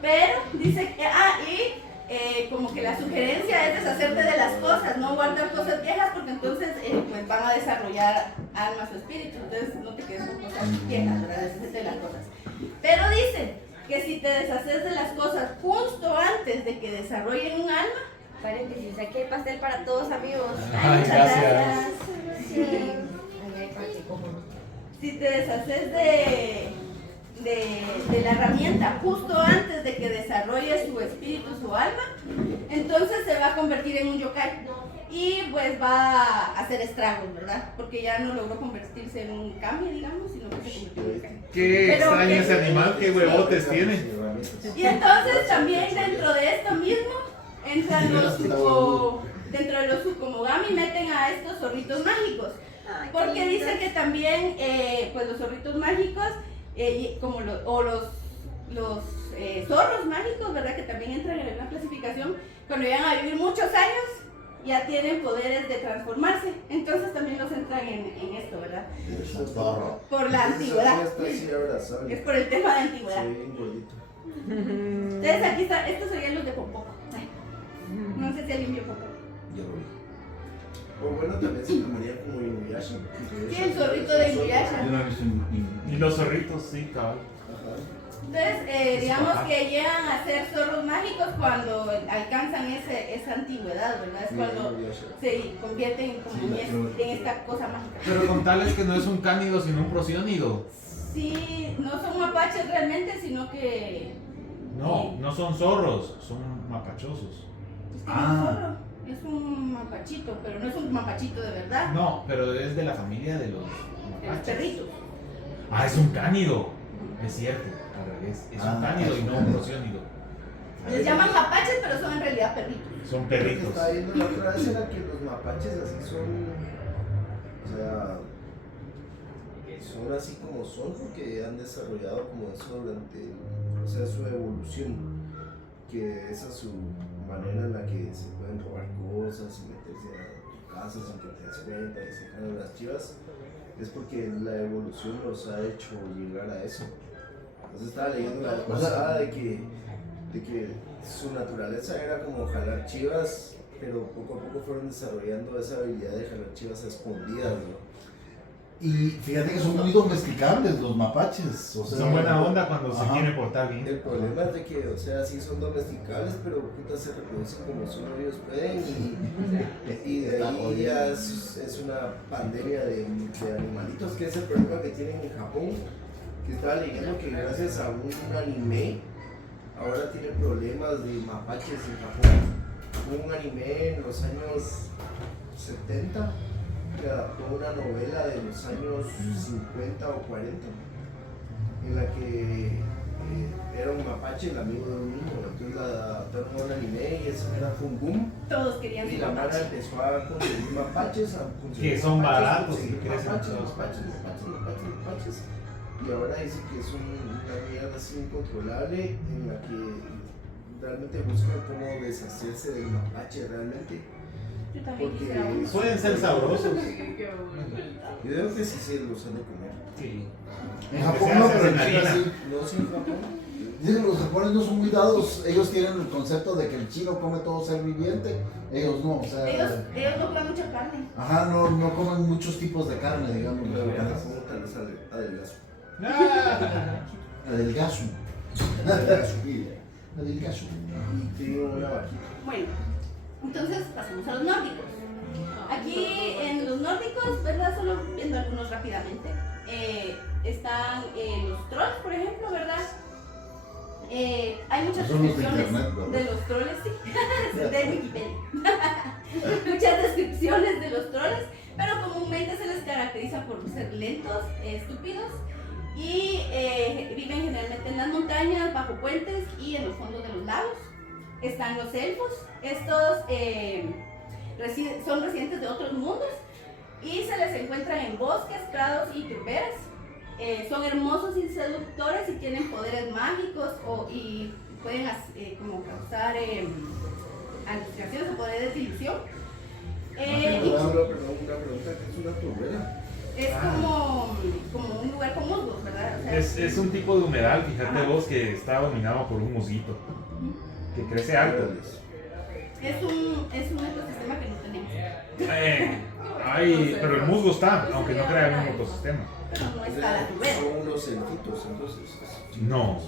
Pero dice que, como que la sugerencia es deshacerte de las cosas, no guardar cosas viejas, porque entonces pues van a desarrollar almas o espíritus, entonces no te quedes con cosas viejas, ¿verdad? Deshacerte de las cosas. Pero dice que si te deshaces de las cosas justo antes de que desarrollen un alma, Paréntesis, aquí hay pastel para todos, amigos. Ay, muchas gracias. Sí. Ahí hay pastel. si te deshaces de la herramienta justo antes de que desarrolle su espíritu, su alma, entonces se va a convertir en un yokai y pues va a hacer estragos, ¿verdad? Porque ya no logró convertirse en un kami, digamos, sino que se convirtió en un yokai. Qué Pero extraño que- ese animal, qué huevotes tiene. Y entonces también dentro de esto mismo entran dentro de los Tsukomogami meten a estos zorritos mágicos. Ay, qué Porque dice lindos. que también pues los zorritos mágicos como los zorros mágicos, ¿verdad? Que también entran en una clasificación, cuando llegan a vivir muchos años ya tienen poderes de transformarse, entonces también los entran en esto, ¿verdad? Por la antigüedad, es por el tema de antigüedad. Entonces aquí está, estos serían los de Popoco. No sé si alguien vio Popoco. O bueno, también se llamaría como Inuyasha. Sí, el zorrito de Inuyasha. Yo no he visto Y los zorritos, sí, cabal. Entonces, digamos que llegan a ser zorros mágicos cuando alcanzan esa antigüedad, ¿verdad? Es cuando se convierten como en esta cosa mágica. Pero con tal es que no es un cánido, sino un prosiónido. Sí, no son mapaches realmente, sino que... No, no son zorros, son mapachosos. Es que no es zorro, es un mapachito, pero no es un mapachito de verdad. No, pero es de la familia de los De los mapaches. perritos. Ah, es un cánido. Es cierto, al revés. Es un cánido y no un prosiónido. Les llaman mapaches, pero son en realidad perritos. Son Lo que perritos. estaba viendo la otra vez era que los mapaches así son, o sea, son así como son porque han desarrollado como eso durante, o sea, su evolución, que esa es su manera en la que se pueden robar cosas y meterse a tu casa sin que te des cuenta y se jalan las chivas, es porque la evolución los ha hecho llegar a eso. Entonces estaba leyendo la vez pasada de que su naturaleza era como jalar chivas, pero poco a poco fueron desarrollando esa habilidad de jalar chivas a escondidas, ¿no? Y fíjate que son muy domesticables los mapaches. O sea, Son buena onda cuando se ajá. quieren portar bien. El problema es de que, o sea, sí son domesticables, pero puta se reproducen como solo ellos pueden y de ahí ya es una pandemia de animalitos, que es el problema que tienen en Japón, que estaba leyendo que gracias a un anime ahora tienen problemas de mapaches en Japón. Hubo un anime en los años 70 que adaptó una novela de los años 50 o 40 en la que era un mapache el amigo de un niño, entonces la adaptaron a un anime y eso fue un boom Todos querían y ser la mara mapaches. empezó a conseguir mapaches, Que son baratos y crecen todos. mapaches y ahora dice que es una mierda así incontrolable en la que realmente buscan cómo deshacerse del mapache realmente. Yo también Porque quisiera uno. Pueden ser sabrosos. yo creo que sí se los han de comer. Sí. En Japón no, pero en hacen China harina. sí. No, sí, en Japón. Dicen que los japoneses no son muy dados, ellos tienen el concepto de que el chino come todo ser viviente, ellos no, o sea, Ellos no comen mucha carne. ajá, no comen muchos tipos de carne, digamos, los Pero en japoneses. Japón tal vez adelgazo. Adelgazo. Adelgazo. Y tiene una vajita. Bueno, entonces pasamos a los nórdicos. Aquí en los nórdicos, ¿verdad? Solo viendo algunos rápidamente. Están los trolls, por ejemplo, ¿verdad? Hay muchas Son los de descripciones internet, ¿verdad? de los trolls, sí, de Wikipedia. Muchas descripciones de los trolls, pero comúnmente se les caracteriza por ser lentos, estúpidos y viven generalmente en las montañas, bajo puentes y en los fondos de los lagos. Están los elfos, estos son residentes de otros mundos y se les encuentra en bosques, prados y turberas. Son hermosos y seductores y tienen poderes mágicos y pueden como causar alucinaciones o poderes de ilusión. Perdón, una pregunta, ¿qué es una turbera? Es como un lugar con musgos, ¿verdad? O sea, Es un tipo de humedal, fíjate Ajá. vos, que está dominado por un musguito, que crece alto. es un ecosistema que no tenemos. Pero el musgo está, aunque no crea un ecosistema. Pero no está la turbera. Son unos elfitos, entonces. No.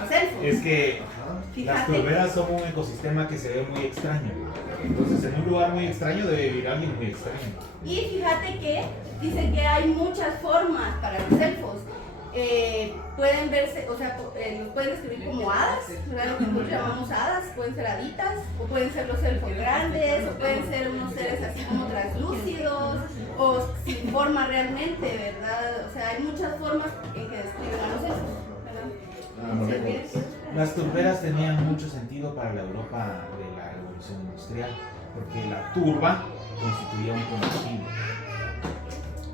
Los elfos. Es que Ajá. las Fíjate. turberas son un ecosistema que se ve muy extraño. Entonces, en un lugar muy extraño debe vivir alguien muy extraño. Y fíjate que dicen que hay muchas formas para los elfos. Pueden verse, o sea, los pueden describir como hadas, ¿verdad? Lo que nosotros llamamos hadas, pueden ser haditas, o pueden ser los elfos grandes, o pueden ser unos seres así como translúcidos, o sin forma realmente, ¿verdad? O sea, hay muchas formas en que describen a los elfos, ¿verdad? Las turberas tenían mucho sentido para la Europa de la Revolución Industrial, porque la turba constituía un combustible.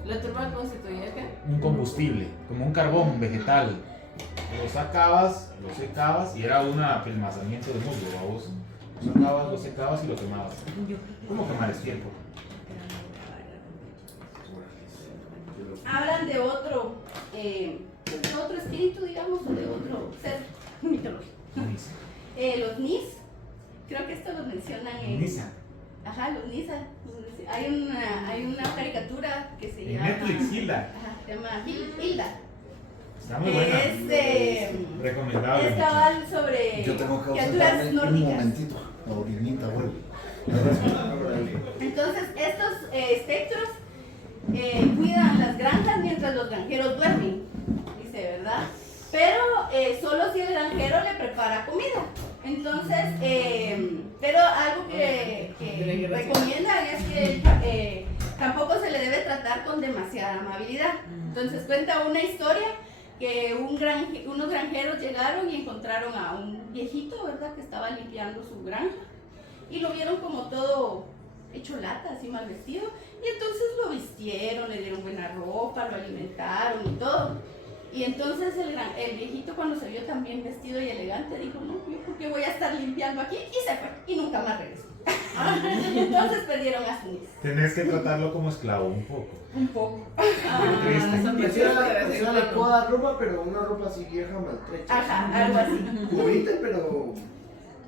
¿La turba constituía qué? Un combustible, como un carbón vegetal. Lo sacabas, lo secabas y era un apelmazamiento de musgo, vamos. Lo sacabas, lo secabas y lo quemabas. ¿Cómo quemar estiércol? Hablan de otro espíritu, digamos, o de otro ser mitológico. Los Nis, creo que esto lo mencionan en... Nisa. Ajá, los Nisa. Hay una caricatura que se En llama... Netflix, Hilda. Ajá, se llama Hilda. Está muy buena. Es Recomendable. es cabal sobre Yo tengo que criaturas ausentarme un nórdicas. momentito, ahorita vuelvo. Entonces, estos espectros cuidan las granjas mientras los granjeros duermen, dice, ¿verdad? Pero solo si el granjero le prepara comida. Entonces, pero algo que recomiendan es que tampoco se le debe tratar con demasiada amabilidad. Entonces cuenta una historia que unos granjeros llegaron y encontraron a un viejito, ¿verdad? Que estaba limpiando su granja y lo vieron como todo hecho lata, así mal vestido, y entonces lo vistieron, le dieron buena ropa, lo alimentaron y todo. Y entonces el viejito, cuando se vio tan bien vestido y elegante, dijo, no, yo por qué voy a estar limpiando aquí, y se fue, y nunca más regresó. Entonces perdieron a su niña. Tenés que tratarlo como esclavo un poco. Un poco. Muy triste. Es una adecuada ropa, pero una ropa así vieja, maltrecha. Ajá, algo así. Bonita, pero...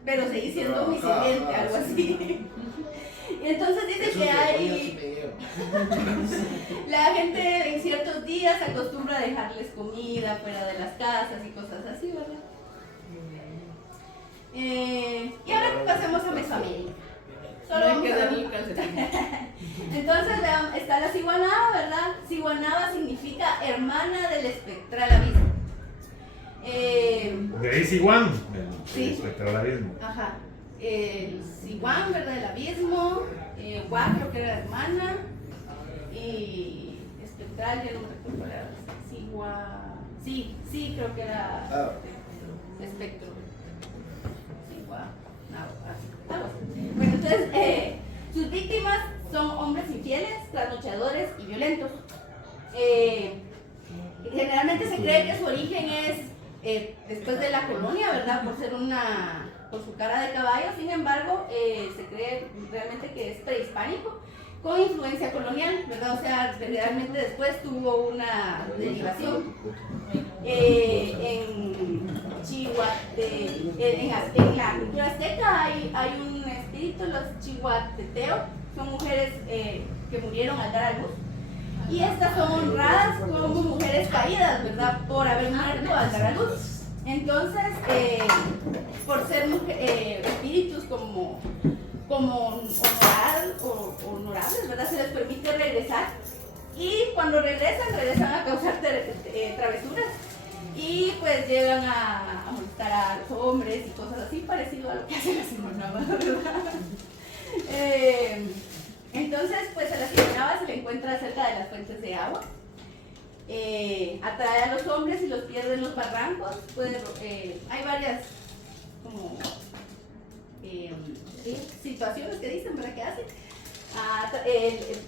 Pero seguí siendo muy silente, algo así. Y entonces dice Esos que demonios hay... sí me dieron. La gente en ciertos días acostumbra a dejarles comida fuera de las casas y cosas así, ¿verdad? Y ahora pasemos a Mesoamérica. Solo vamos a ver. Entonces está la Ciguanaba, ¿verdad? Ciguanaba significa hermana del espectral abismo. De ahí Ciguán, Sí. el espectral abismo. Ajá. El Ciguán, ¿verdad? El abismo. Guá, creo que era la hermana. Y espectral, ya no me recuerdo cuál era. Ciguá. Sí, creo que era espectro. Ciguá. Bueno, entonces, sus víctimas son hombres infieles, trasnochadores y violentos. Generalmente se cree que su origen es después de la colonia, ¿verdad? Por su cara de caballo. Sin embargo, se cree realmente que es prehispánico con influencia colonial, ¿verdad? O sea, realmente después tuvo una derivación. En Chihuahua, en la cultura azteca hay un espíritu, los chihuateteos, son mujeres que murieron al dar a luz. Y estas son honradas como mujeres caídas, ¿verdad? Por haber muerto al dar a luz. Entonces, por ser espíritus como honorables, ¿verdad? Se les permite regresar. Y cuando regresan a causar travesuras. Y pues llegan a molestar a los hombres y cosas así, parecido a lo que hacen las Ciguanabas, ¿verdad? Entonces, pues a las Ciguanabas se le encuentra cerca de las fuentes de agua. Atrae a los hombres y los pierde en los barrancos. Hay varias como situaciones que dicen, ¿verdad? Que hacen.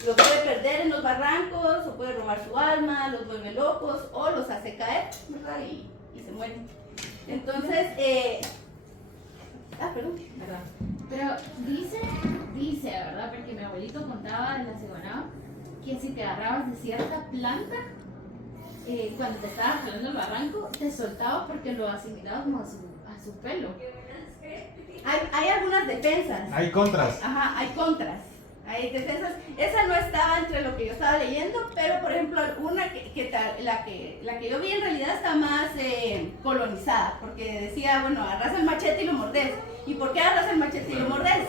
Lo puede perder en los barrancos, o puede robar su alma, los vuelve locos, o los hace caer, ¿verdad? Y se mueren. Entonces, perdón. Pero dice, ¿verdad? Porque mi abuelito contaba en la Ciguanaba que si te agarrabas de cierta planta, cuando te estabas jalando el barranco, te soltaba porque lo asimilaba como a su pelo. Hay algunas defensas. Hay contras. Ajá, hay contras. Hay defensas. Esa no estaba entre lo que yo estaba leyendo, pero por ejemplo, una la que yo vi en realidad está más colonizada, porque decía, bueno, agarras el machete y lo mordés. ¿Y por qué agarras el machete y lo mordés?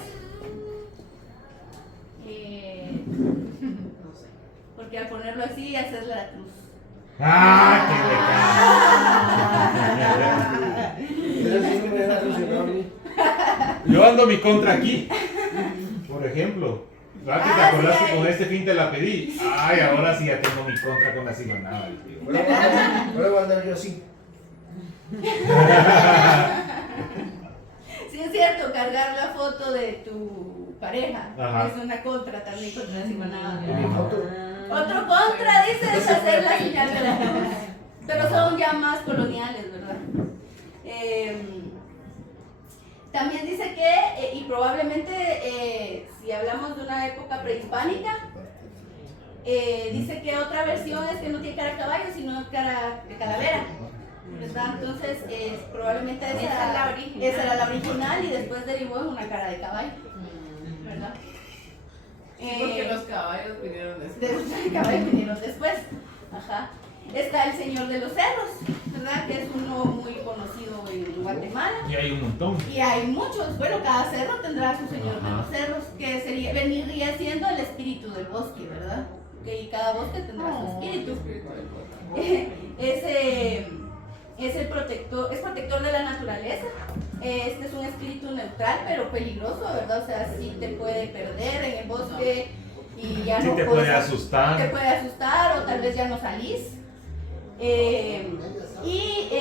No sé. Porque al ponerlo así, haces la cruz. Yo ando mi contra aquí. Por ejemplo. ¿Verdad que te acordás que con este fin te la pedí? Ay, ahora sí ya tengo mi contra con la Ciguanaba. Ahora voy a andar yo así. Sí, es cierto, cargar la foto de tu pareja. Ajá. Es una contra también contra la Ciguanaba. Otro contra, dice, es hacer la señal de la cruz. Pero son ya más coloniales, ¿verdad? También dice que, y probablemente si hablamos de una época prehispánica, dice que otra versión es que no tiene cara de caballo, sino cara de calavera, ¿verdad? Entonces, probablemente esa era la original y después derivó en una cara de caballo, ¿verdad? Porque los caballos vinieron después. Los caballos vinieron después, ajá. Está el Señor de los Cerros, ¿verdad? Que es uno muy conocido en Guatemala. Y hay un montón. Y hay muchos. Bueno, cada cerro tendrá su Señor de los Cerros, que vendría siendo el espíritu del bosque, ¿verdad? Y cada bosque tendrá su espíritu. Es el protector, es protector de la naturaleza. Este es un espíritu neutral, pero peligroso, ¿verdad? O sea, sí te puede perder en el bosque y ya Sí no te puedes- puede asustar. Te puede asustar o tal vez ya no salís.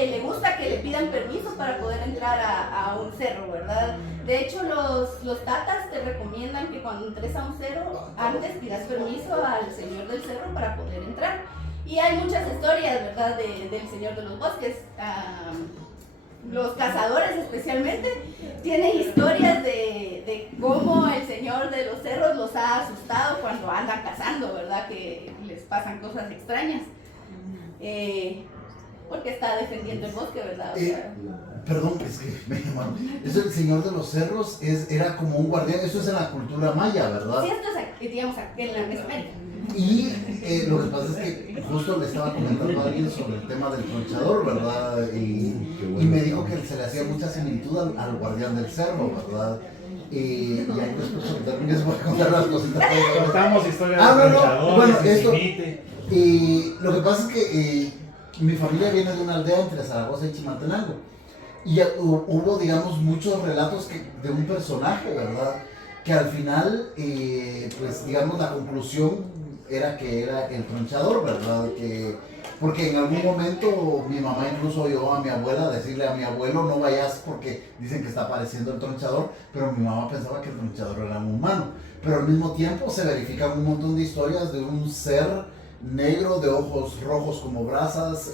Le gusta que le pidan permiso para poder entrar a un cerro, ¿verdad? De hecho, los tatas te recomiendan que cuando entres a un cerro, antes pidas permiso al señor del cerro para poder entrar. Y hay muchas historias, ¿verdad?, del señor de los bosques. Los cazadores especialmente tienen historias de cómo el señor de los cerros los ha asustado cuando andan cazando, ¿verdad? Que les pasan cosas extrañas. Porque está defendiendo el bosque, ¿verdad? O sea, Perdón, es que me llamaron. Es el Señor de los Cerros, era como un guardián, eso es en la cultura maya, ¿verdad? Sí, esto es, digamos, en la Mesoamérica. Y lo que pasa es que justo le estaba comentando a alguien sobre el tema del tronchador, ¿verdad? Y me dijo que se le hacía mucha similitud al guardián del cerro, ¿verdad? Y ahí después les voy a contar las cositas. Contamos historias de tronchadores, bueno, de esto, Simite. y lo que pasa es que mi familia viene de una aldea entre Zaragoza y Chimaltenango. Y hubo, digamos, muchos relatos de un personaje, ¿verdad? Que al final, pues, digamos, la conclusión era que era el tronchador, ¿verdad? Porque en algún momento mi mamá incluso oyó a mi abuela decirle a mi abuelo, no vayas porque dicen que está apareciendo el tronchador, pero mi mamá pensaba que el tronchador era un humano. Pero al mismo tiempo se verifican un montón de historias de un ser negro de ojos rojos como brasas,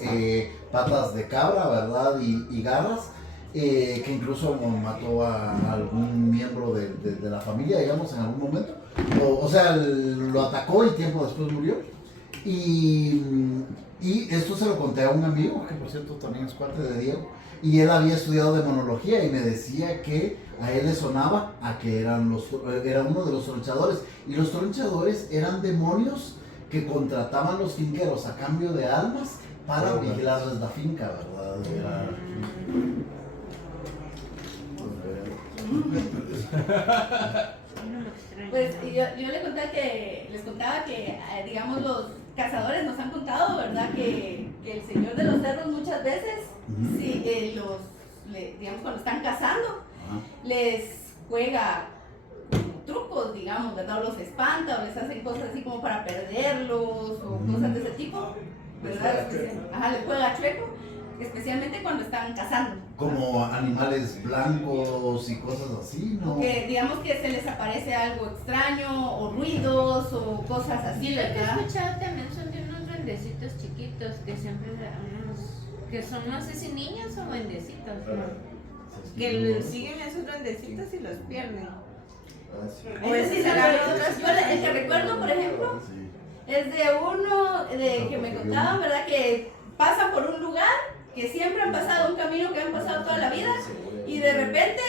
patas de cabra, ¿verdad? Y garras, que incluso mató a algún miembro de la familia, digamos, en algún momento. O sea, lo atacó y tiempo después murió. Y esto se lo conté a un amigo, que por cierto también es cuate de Diego, y él había estudiado demonología y me decía que a él le sonaba a que era uno de los tronchadores. Y los tronchadores eran demonios que contrataban los finqueros a cambio de almas para vigilarles la finca, ¿verdad? Pues yo les contaba que, digamos, los cazadores nos han contado, ¿verdad? Que el Señor de los Cerros muchas veces, sí, digamos, cuando están cazando, les juega trucos, digamos, ¿verdad? O los espanta o les hacen cosas así como para perderlos o cosas de ese tipo, ¿verdad? Les juega chueco, especialmente cuando están cazando. Como animales blancos y cosas así, ¿no? Que digamos que se les aparece algo extraño o ruidos o cosas así, Lo que he ¿verdad? escuchado también son de unos duendecitos chiquitos que siempre que son no sé si niños o duendecitos, ¿no? Que siguen a esos duendecitos y los pierden. O es el que recuerdo, por ejemplo, es de uno que me contaban, ¿verdad? Que pasan por un lugar, que siempre han pasado un camino que han pasado toda la vida y de repente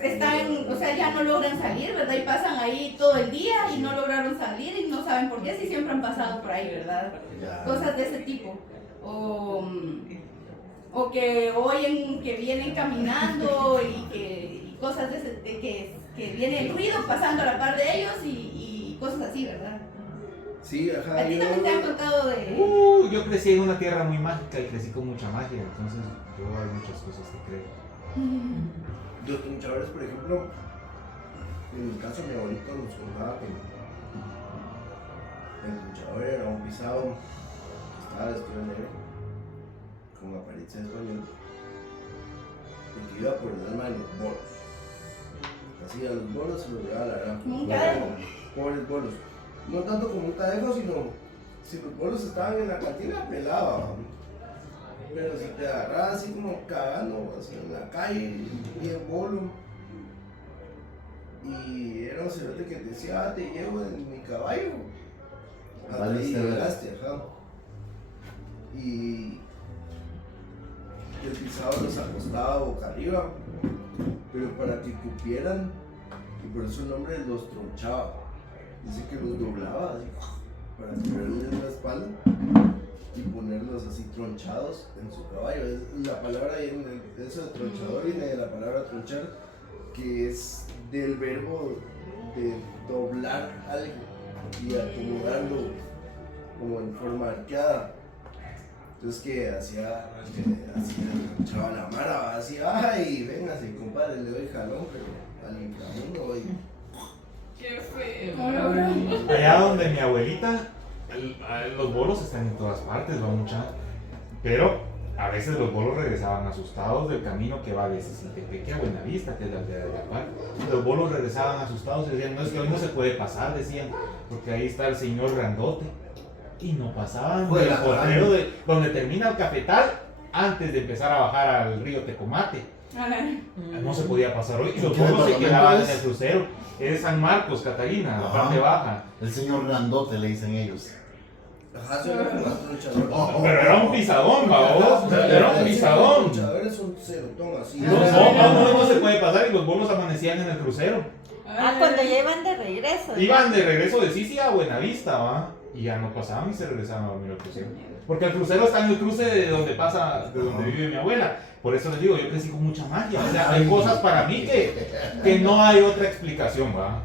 están, o sea, ya no logran salir, ¿verdad? Y pasan ahí todo el día y no lograron salir y no saben por qué, si siempre han pasado por ahí, ¿verdad? Cosas de ese tipo. O que oyen que vienen caminando y cosas de ese, que viene el ruido pasando a la par de ellos y cosas así, ¿verdad? Sí, ajá. A ti también te han contado de... Yo crecí en una tierra muy mágica y crecí con mucha magia, entonces yo hay muchas cosas que creo. Los tronchadores, por ejemplo, en mi caso mi abuelito nos contaba que el tronchador era un pisado que estaba vestido de negro, con apariencia de español, y que iba por el alma de los bolos. Así a los bolos se los llevaba a la gran. Como un cadejo. Pobres bolos. No tanto como un cadejo, sino si los bolos estaban en la cantina, pelaba. Pero si te agarraba así como cagando así en la calle, bien bolo. Y era un cerote que te decía, te llevo en mi caballo. Hasta ahí llegaste, ajá. Y el pisado los acostaba boca arriba, pero para que cupieran, y por eso el nombre los tronchaba. Dice que los doblaba así, para tirarles la espalda y ponerlos así tronchados en su caballo. La palabra, eso de tronchador viene de la palabra tronchar, que es del verbo de doblar algo y acomodarlo como en forma arqueada. Entonces que hacía, así le tronchaba la mara, así, ay, véngase compadre, le doy jalón, pero al inframundo y... ¡Qué feo! Allá donde mi abuelita, los bolos están en todas partes, va mucha. Pero a veces los bolos regresaban asustados del camino que va de Cicitepeque a Buenavista, que es la aldea de Yapal. Los bolos regresaban asustados y decían, no, es que hoy no se puede pasar, decían, porque ahí está el señor grandote. Y no pasaban del portero de donde termina el cafetal antes de empezar a bajar al río Tecomate. No se podía pasar hoy. Y los bolos se quedaban en el crucero. Es San Marcos, Catarina, la parte baja. El señor grandote le dicen ellos. Ajá, suena como atronchador. Pero era un pisadón, babos. Era un pisadón. Atronchador es un cerotón así. No se puede pasar y los bolos amanecían en el crucero. Cuando ya iban de regreso. Iban de regreso de Sisi a Buenavista, ¿va? Y ya no pasaban y se regresaban a dormir al crucero. Porque el crucero está en el cruce de donde pasa, de donde vive mi abuela. Por eso les digo, yo crecí con mucha magia. O sea, hay cosas para mí que no hay otra explicación, ¿va?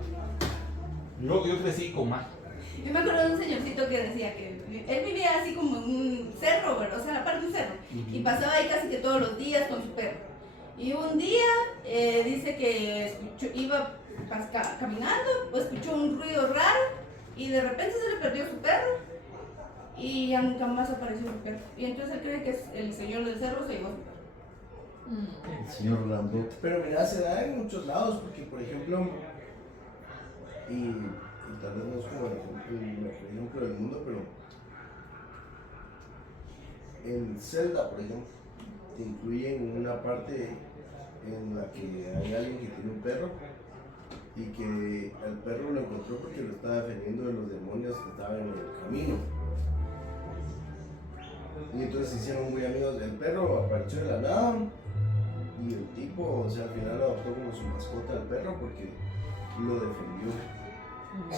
Yo crecí con magia. Yo me acuerdo de un señorcito que decía que él vivía así como en un cerro, ¿verdad? O sea, la parte de un cerro. Y pasaba ahí casi que todos los días con su perro. Y un día dice que iba caminando, escuchó un ruido raro y de repente se le perdió su perro y ya nunca más apareció su perro. Y entonces él cree que el señor del cerro se llevó a su perro. El señor Lambert. Pero mira, se da en muchos lados, porque por ejemplo, y tal vez no es como el mejor ejemplo del mundo, pero en Zelda, por ejemplo, te incluyen una parte en la que hay alguien que tiene un perro y que el perro lo encontró porque lo estaba defendiendo de los demonios que estaban en el camino. Y entonces se hicieron muy amigos del perro, apareció de la nada y el tipo, o sea, al final adoptó como su mascota al perro porque lo defendió. O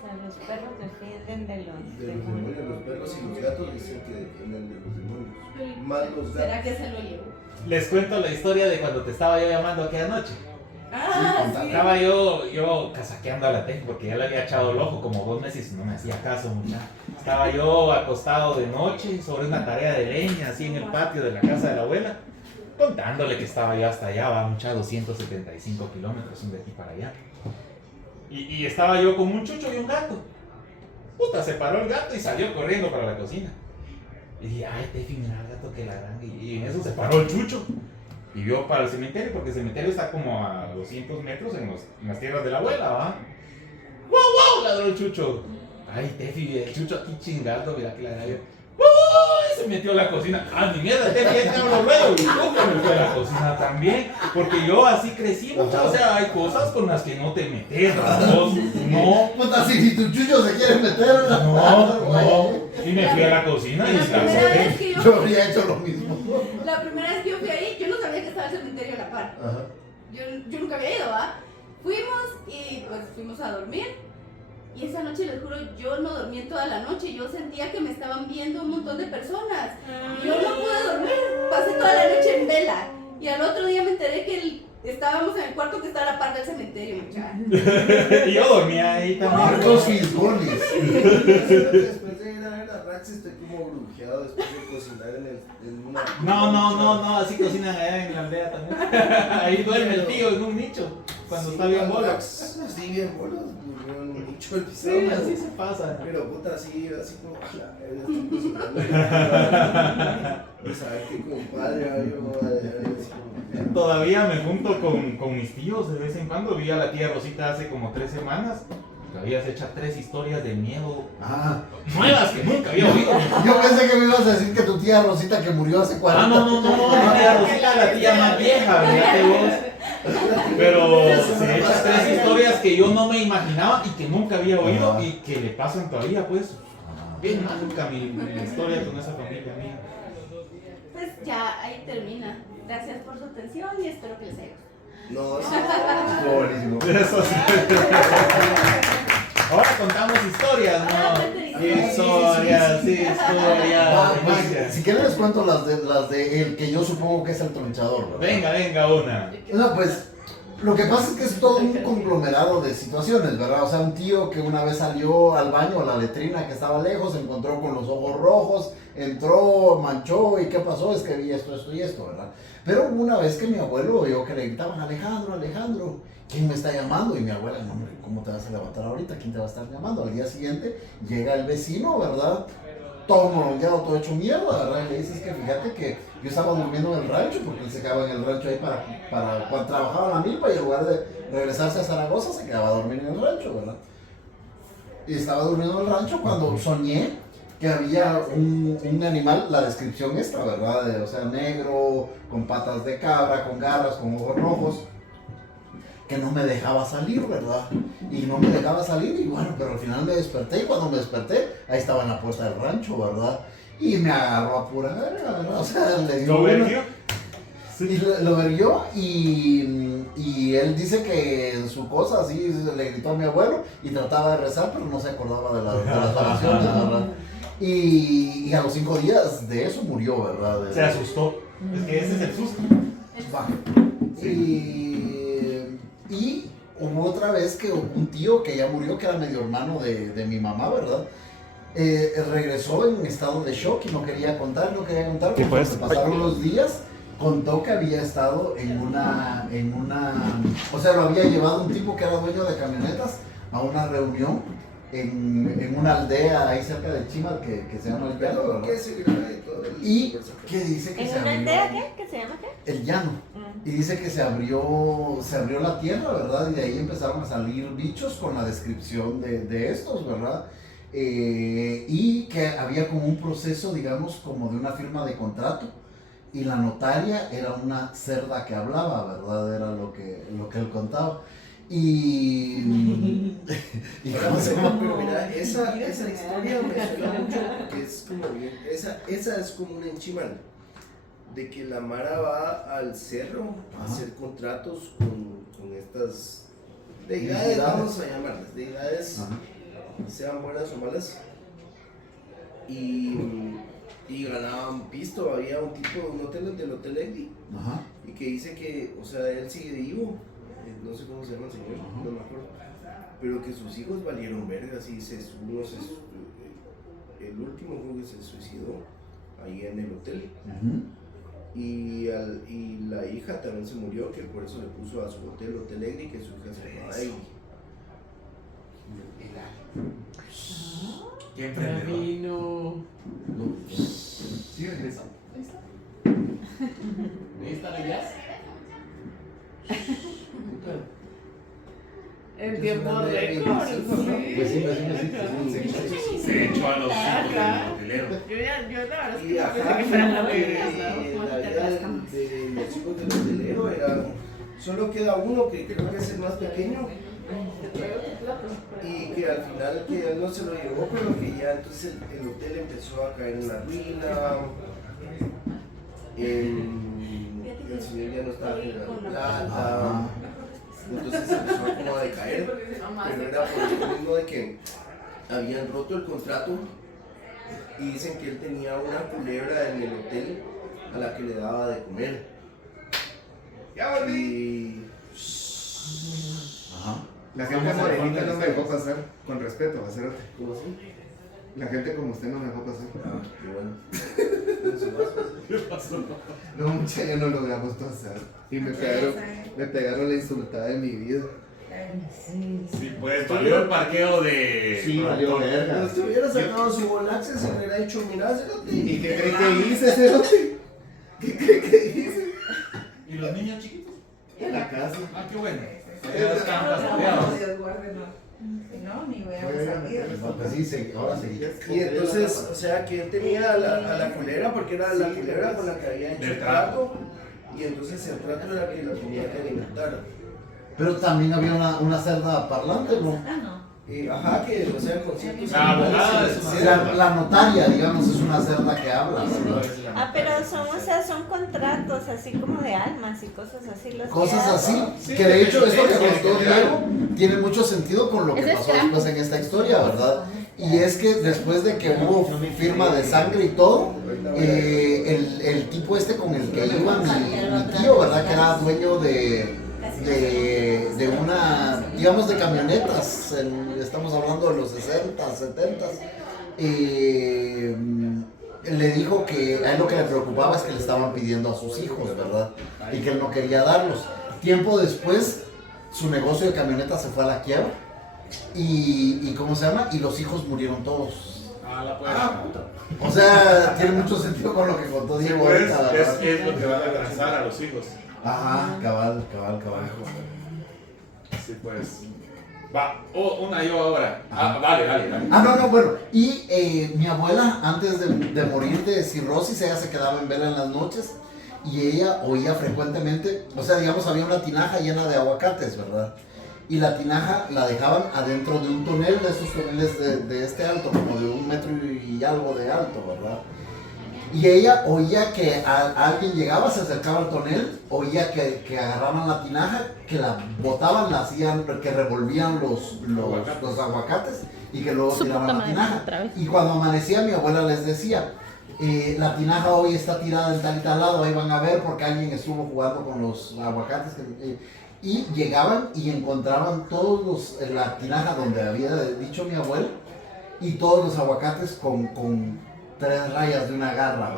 sea, los perros defienden de los demonios. Los perros y los gatos dicen que defienden de los demonios. Más los gatos. ¿Será que se lo llevó? Les cuento la historia de cuando te estaba yo llamando aquella noche. Sí. Estaba yo casaqueando a la Tej porque ya le había echado el ojo como 2 meses y no me hacía caso, muchacho. Estaba yo acostado de noche sobre una tarea de leña así en el patio de la casa de la abuela, contándole que estaba yo hasta allá, va mucha 275 kilómetros de aquí para allá. Y estaba yo con un chucho y un gato. Puta, se paró el gato y salió corriendo para la cocina. Y dije, ay, Tefi, mira el gato que la gran. Y en eso se paró el chucho. Y vio para el cementerio, porque el cementerio está como a 200 metros en las tierras de la abuela, ¿va? ¡Wow, wow! Ladró el chucho. Ay, Tefi, el chucho aquí chingando, mira que la gran. ¡Uy! Se metió a la cocina. ¡Ah, ni mierda, Tefi, ya te hablo luego! Y yo me fui a la cocina también, porque yo así crecí mucho. O sea, hay cosas con las que no te metes, vos. No. Puta, si tu chucho se quiere meter. No. Y me fui a la cocina y se la saqué. Yo habría hecho lo mismo. La primera vez que yo fui ahí, yo no sabía que estaba el cementerio a la par. Ajá. Yo nunca había ido, ¿va? Fuimos y pues fuimos a dormir. Y esa noche, les juro, yo no dormí en toda la noche. Yo sentía que me estaban viendo un montón de personas. Y yo no pude dormir. Pasé toda la noche en vela. Y al otro día me enteré que estábamos en el cuarto que está a la par del cementerio, muchachos. Y yo dormía ahí también. Dos fisgones. Después de ir a ver a Rax estoy como brujeado después de cocinar en una... No, así cocinan allá en la aldea también. Ahí duerme el tío en un nicho, cuando está bien bolo. Sí, bien bolo, durmió en un nicho el pisado. Sí, así se pasa. Pero puta, así como, estoy cocinando. Y saber que compadre, Todavía me junto con mis tíos de vez en cuando. Vi a la tía Rosita hace como 3 semanas. Que habías hecho 3 historias de miedo nuevas que nunca había oído. Yo pensé que me ibas a decir que tu tía Rosita que murió hace 40 No, la tía Rosita, la tía más vieja, fíjate vos. Pero se echa 3 historias que yo no me imaginaba y que nunca había oído y que le pasan todavía, pues. Bien mágica mi historia con esa familia mía. Pues ya ahí termina. Gracias por su atención y espero que les haya gustado. No, Estuvo buenísimo. Eso sí. Ahora contamos historias, ¿no? Historias. Si quieren les cuento las de el que yo supongo que es el tronchador, ¿verdad? Venga, una. No, pues lo que pasa es que es todo un conglomerado de situaciones, ¿verdad? O sea, un tío que una vez salió al baño, a la letrina que estaba lejos, se encontró con los ojos rojos, entró, manchó y ¿qué pasó? Es que vi esto y esto, ¿verdad? Pero una vez que mi abuelo oyó que le gritaban, Alejandro, ¿quién me está llamando? Y mi abuela, no, hombre, ¿cómo te vas a levantar ahorita? ¿Quién te va a estar llamando? Al día siguiente llega el vecino, ¿verdad? Todo molongueado, todo hecho mierda, ¿verdad? Y le dices que fíjate que yo estaba durmiendo en el rancho, porque él se quedaba en el rancho ahí para cuando trabajaba en la milpa y en lugar de regresarse a Zaragoza se quedaba a dormir en el rancho, ¿verdad? Y estaba durmiendo en el rancho cuando soñé que había un animal, la descripción esta, ¿verdad? O sea, negro, con patas de cabra, con garras, con ojos rojos, que no me dejaba salir, ¿verdad? Y no me dejaba salir y bueno, pero al final me desperté y cuando me desperté, ahí estaba en la puerta del rancho, ¿verdad? Y me agarró a pura verga, ¿verdad? O sea, le dio ¿Lo una- verguió? y lo verguió y él dice que en su cosa así le gritó a mi abuelo y trataba de rezar, pero no se acordaba de las oraciones, ¿verdad? Y a los 5 días de eso murió, ¿verdad? Se asustó. Es que ese es el susto. Va. Y hubo otra vez que un tío que ya murió, que era medio hermano de mi mamá, ¿verdad? Regresó en estado de shock y no quería contar. ¿Qué fue eso? Pasaron los días, contó que había estado en una, o sea, lo había llevado un tipo que era dueño de camionetas a una reunión en una aldea ahí cerca de Chimal que se llama El Llano, ¿verdad? ¿Qué se graba y todo el- Y que dice que ¿En se una abrió aldea qué? ¿Qué se llama qué? El Llano. Y dice que se abrió la tierra, ¿verdad? Y de ahí empezaron a salir bichos con la descripción de estos, ¿verdad? Y que había como un proceso, digamos, como de una firma de contrato. Y la notaria era una cerda que hablaba, ¿verdad? Era lo que él contaba. Y ¿cómo se llama? Pero mira, esa historia me suena mucho porque es como bien, esa es como una enchimal, de que la Mara va al cerro a Ajá. hacer contratos con estas deidades, vamos a llamarlas, deidades, Ajá. sean buenas o malas, y ganaban pisto. Había un tipo, un hotel del Hotel Egdi, Ajá. y que dice que, o sea, él sigue vivo, no sé cómo se llama el señor, Ajá. no me acuerdo, pero que sus hijos valieron vergas y el último creo que se suicidó ahí en el hotel, Ujú. y la hija también se murió, que por eso le puso a su hotel Hotel Egri, que su hija se llamaba Egri. Qué emprendedor. Sí, regresa. Ahí está. Ahí está la jazz. En tiempo récord. Pues sí. Se echó a los hijos del hotelero. Yo la verdad es Y que no ajá, pensé que fueran la y verga, la vida de los chicos del hotelero era, solo queda uno que creo que es el más pequeño, y que al final que él no se lo llevó, pero que ya entonces el hotel empezó a caer en la ruina, el señor ya no estaba generando plata, entonces empezó como a decaer, pero era por lo mismo de que habían roto el contrato y dicen que él tenía una culebra en el hotel a la que le daba de comer. Y Ajá. La gente morenita no me dejó pasar, con respeto, Acerote. ¿cómo así? La gente como usted no me dejó pasar. Ah, qué bueno. ¿Qué pasó? No, mucha ya no logramos pasar. Y me pegaron la insultada de mi vida. Sí, pues valió el parqueo de. Sí, valió Pero verga. si hubiera sacado su Bolaxe, se le hubiera hecho mirar, cerote. ¿Y qué cree que hice, Cerote? ¿Qué cree que hice? ¿Y los niños chiquitos? En la casa. Ah, qué bueno. Ya estaban pastoreados. Dios guarde, no. Si no, ni hubiéramos salido. No, pues sí, ahora sí. Y entonces, o sea, que él tenía a la culebra, porque era la culebra con la que había hecho Del el trato. trato, y entonces el trato era que lo tenía que alimentar. Pero también había una cerda parlante, ¿no? Ajá, que, o sea, con ciertos La abogada animales, es una sí, La notaria, digamos, es una cerda que habla, ¿verdad? Ah, pero son contratos así como de almas y cosas así. Cosas así, Sí, que de hecho esto que sí, contó sí, Diego tiene mucho sentido con lo que Eso es pasó trampa. después en esta historia, ¿verdad? Y es que después de que hubo firma de sangre y todo, el tipo este con el que iba mi tío, ¿verdad? Que era dueño de una, digamos, de camionetas, estamos hablando de los 60, 70, le dijo que a él lo que le preocupaba es que le estaban pidiendo a sus hijos, ¿verdad? Y que él no quería darlos. Tiempo después, su negocio de camionetas se fue a la quiebra y ¿cómo se llama? Y los hijos murieron todos. Ah, la puerta. Ah, puta. O sea, tiene mucho sentido con lo que contó Diego Pues, ahorita, ¿verdad? es lo que va a atrasar a los hijos. Ajá, cabal. Sí, pues. Va, una yo ahora. Ah, dale. Ah, no, bueno. Y mi abuela, antes de morir de cirrosis, ella se quedaba en vela en las noches y ella oía frecuentemente, o sea, digamos, había una tinaja llena de aguacates, ¿verdad? Y la tinaja la dejaban adentro de un tonel, de esos toneles de este alto, como de 1 metro y algo de alto, ¿verdad? Y ella oía que alguien llegaba, se acercaba al tonel, oía que agarraban la tinaja, que la botaban, la hacían, que revolvían los aguacates y que luego tiraban la tinaja. Y cuando amanecía mi abuela les decía, la tinaja hoy está tirada en tal y tal lado, ahí van a ver porque alguien estuvo jugando con los aguacates. Y llegaban y encontraban la tinaja donde había dicho mi abuela y todos los aguacates con 3 rayas de una garra.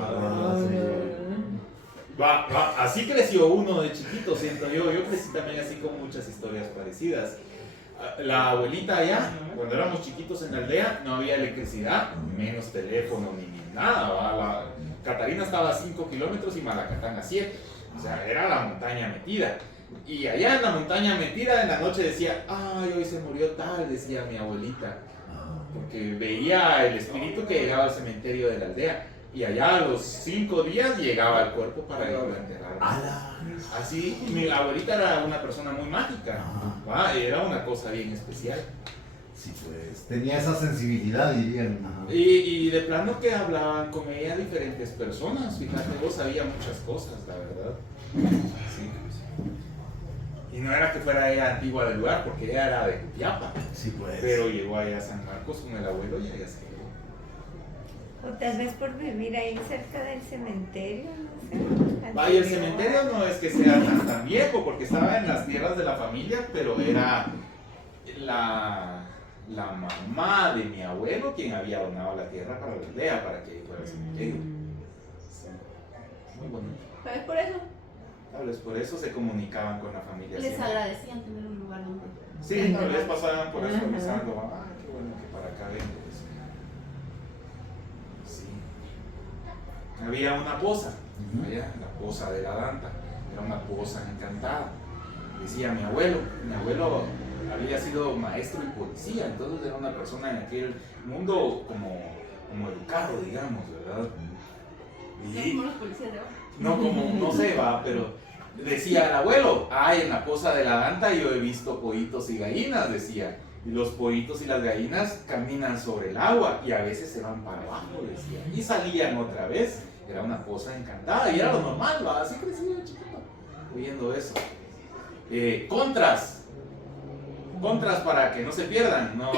Así creció uno de chiquito, siento yo. Yo crecí también así con muchas historias parecidas. La abuelita allá, cuando éramos chiquitos en la aldea, no había electricidad, menos teléfono ni nada. La Catarina estaba a 5 kilómetros y Malacatán a 7. O sea, era la montaña metida. Y allá en la montaña metida, en la noche decía, ay, hoy se murió tal, decía mi abuelita. Porque veía el espíritu que llegaba al cementerio de la aldea. Y allá a los 5 días llegaba el cuerpo para ir a enterrar. Así, mi abuelita era una persona muy mágica. Era una cosa bien especial. Sí, pues tenía esa sensibilidad, dirían. Y de plano que hablaban con ella diferentes personas. Fíjate, vos sabía muchas cosas, la verdad. Sí. Y no era que fuera ella antigua del lugar, porque ella era de Cutiapa. Sí, pues. Pero llegó allá a San Marcos con el abuelo y allá se quedó. O tal vez por vivir ahí cerca del cementerio, no sé. Y el cementerio no es que sea tan viejo, porque estaba en las tierras de la familia, pero era la mamá de mi abuelo quien había donado la tierra para la aldea, para que fuera el cementerio. Sí. Muy bonito. ¿Sabes por eso? Tal vez por eso se comunicaban con la familia. Les agradecían tener un lugar donde... Sí, tal vez pasaban por eso avisando, qué bueno que para acá vengo. Sí. Había una poza, la poza de la Danta, era una poza encantada. Decía mi abuelo había sido maestro y policía, entonces era una persona en aquel mundo como educado, digamos, ¿verdad? No como los policías de ahora. No como, no sé, pero decía el abuelo, en la poza de la Danta yo he visto pollitos y gallinas, decía, y los pollitos y las gallinas caminan sobre el agua y a veces se van para abajo, decía, y salían otra vez. Era una poza encantada y era lo normal, así crecí yo chiquito, oyendo eso. Contras para que no se pierdan, no.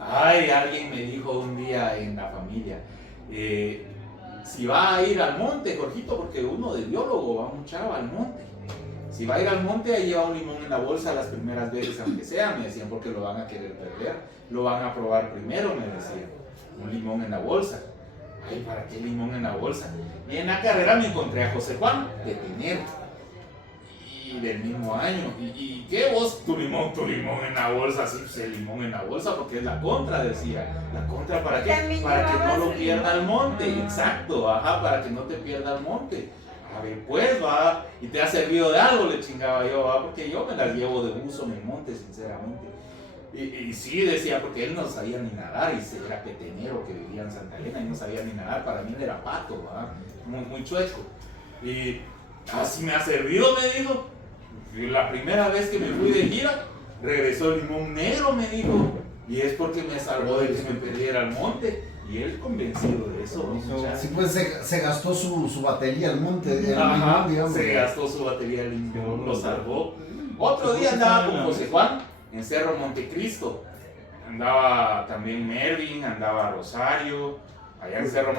Alguien me dijo un día en la familia, si va a ir al monte, Jorgito, porque uno de biólogo va un chavo al monte. Si va a ir al monte, ahí lleva un limón en la bolsa las primeras veces, aunque sea, me decían, porque lo van a querer perder. Lo van a probar primero, me decían. Un limón en la bolsa. ¿Para qué limón en la bolsa? Y en la carrera me encontré a José Juan, de Tener. Y del mismo año. ¿Y qué vos? Tu limón en la bolsa. Sí, pues el limón en la bolsa, porque es la contra, decía. ¿La contra para qué? Para que no lo pierda el monte. Exacto, para que no te pierda el monte. A ver, pues, y te ha servido de algo, le chingaba yo, porque yo me las llevo de uso en el monte, sinceramente. Y sí, decía, porque él no sabía ni nadar, y era petenero que vivía en Santa Elena y no sabía ni nadar, para mí él era pato, muy chueco. Y así me ha servido, me dijo. Y la primera vez que me fui de gira, regresó el limón negro, me dijo, y es porque me salvó de que me perdiera el monte. Y él convencido de eso. Sí, pues se gastó su batería al monte. Se gastó su batería al limón, lo salvó. Otro día andaba con José Juan en Cerro Montecristo. Andaba también Melvin, andaba Rosario. Allá en Cerro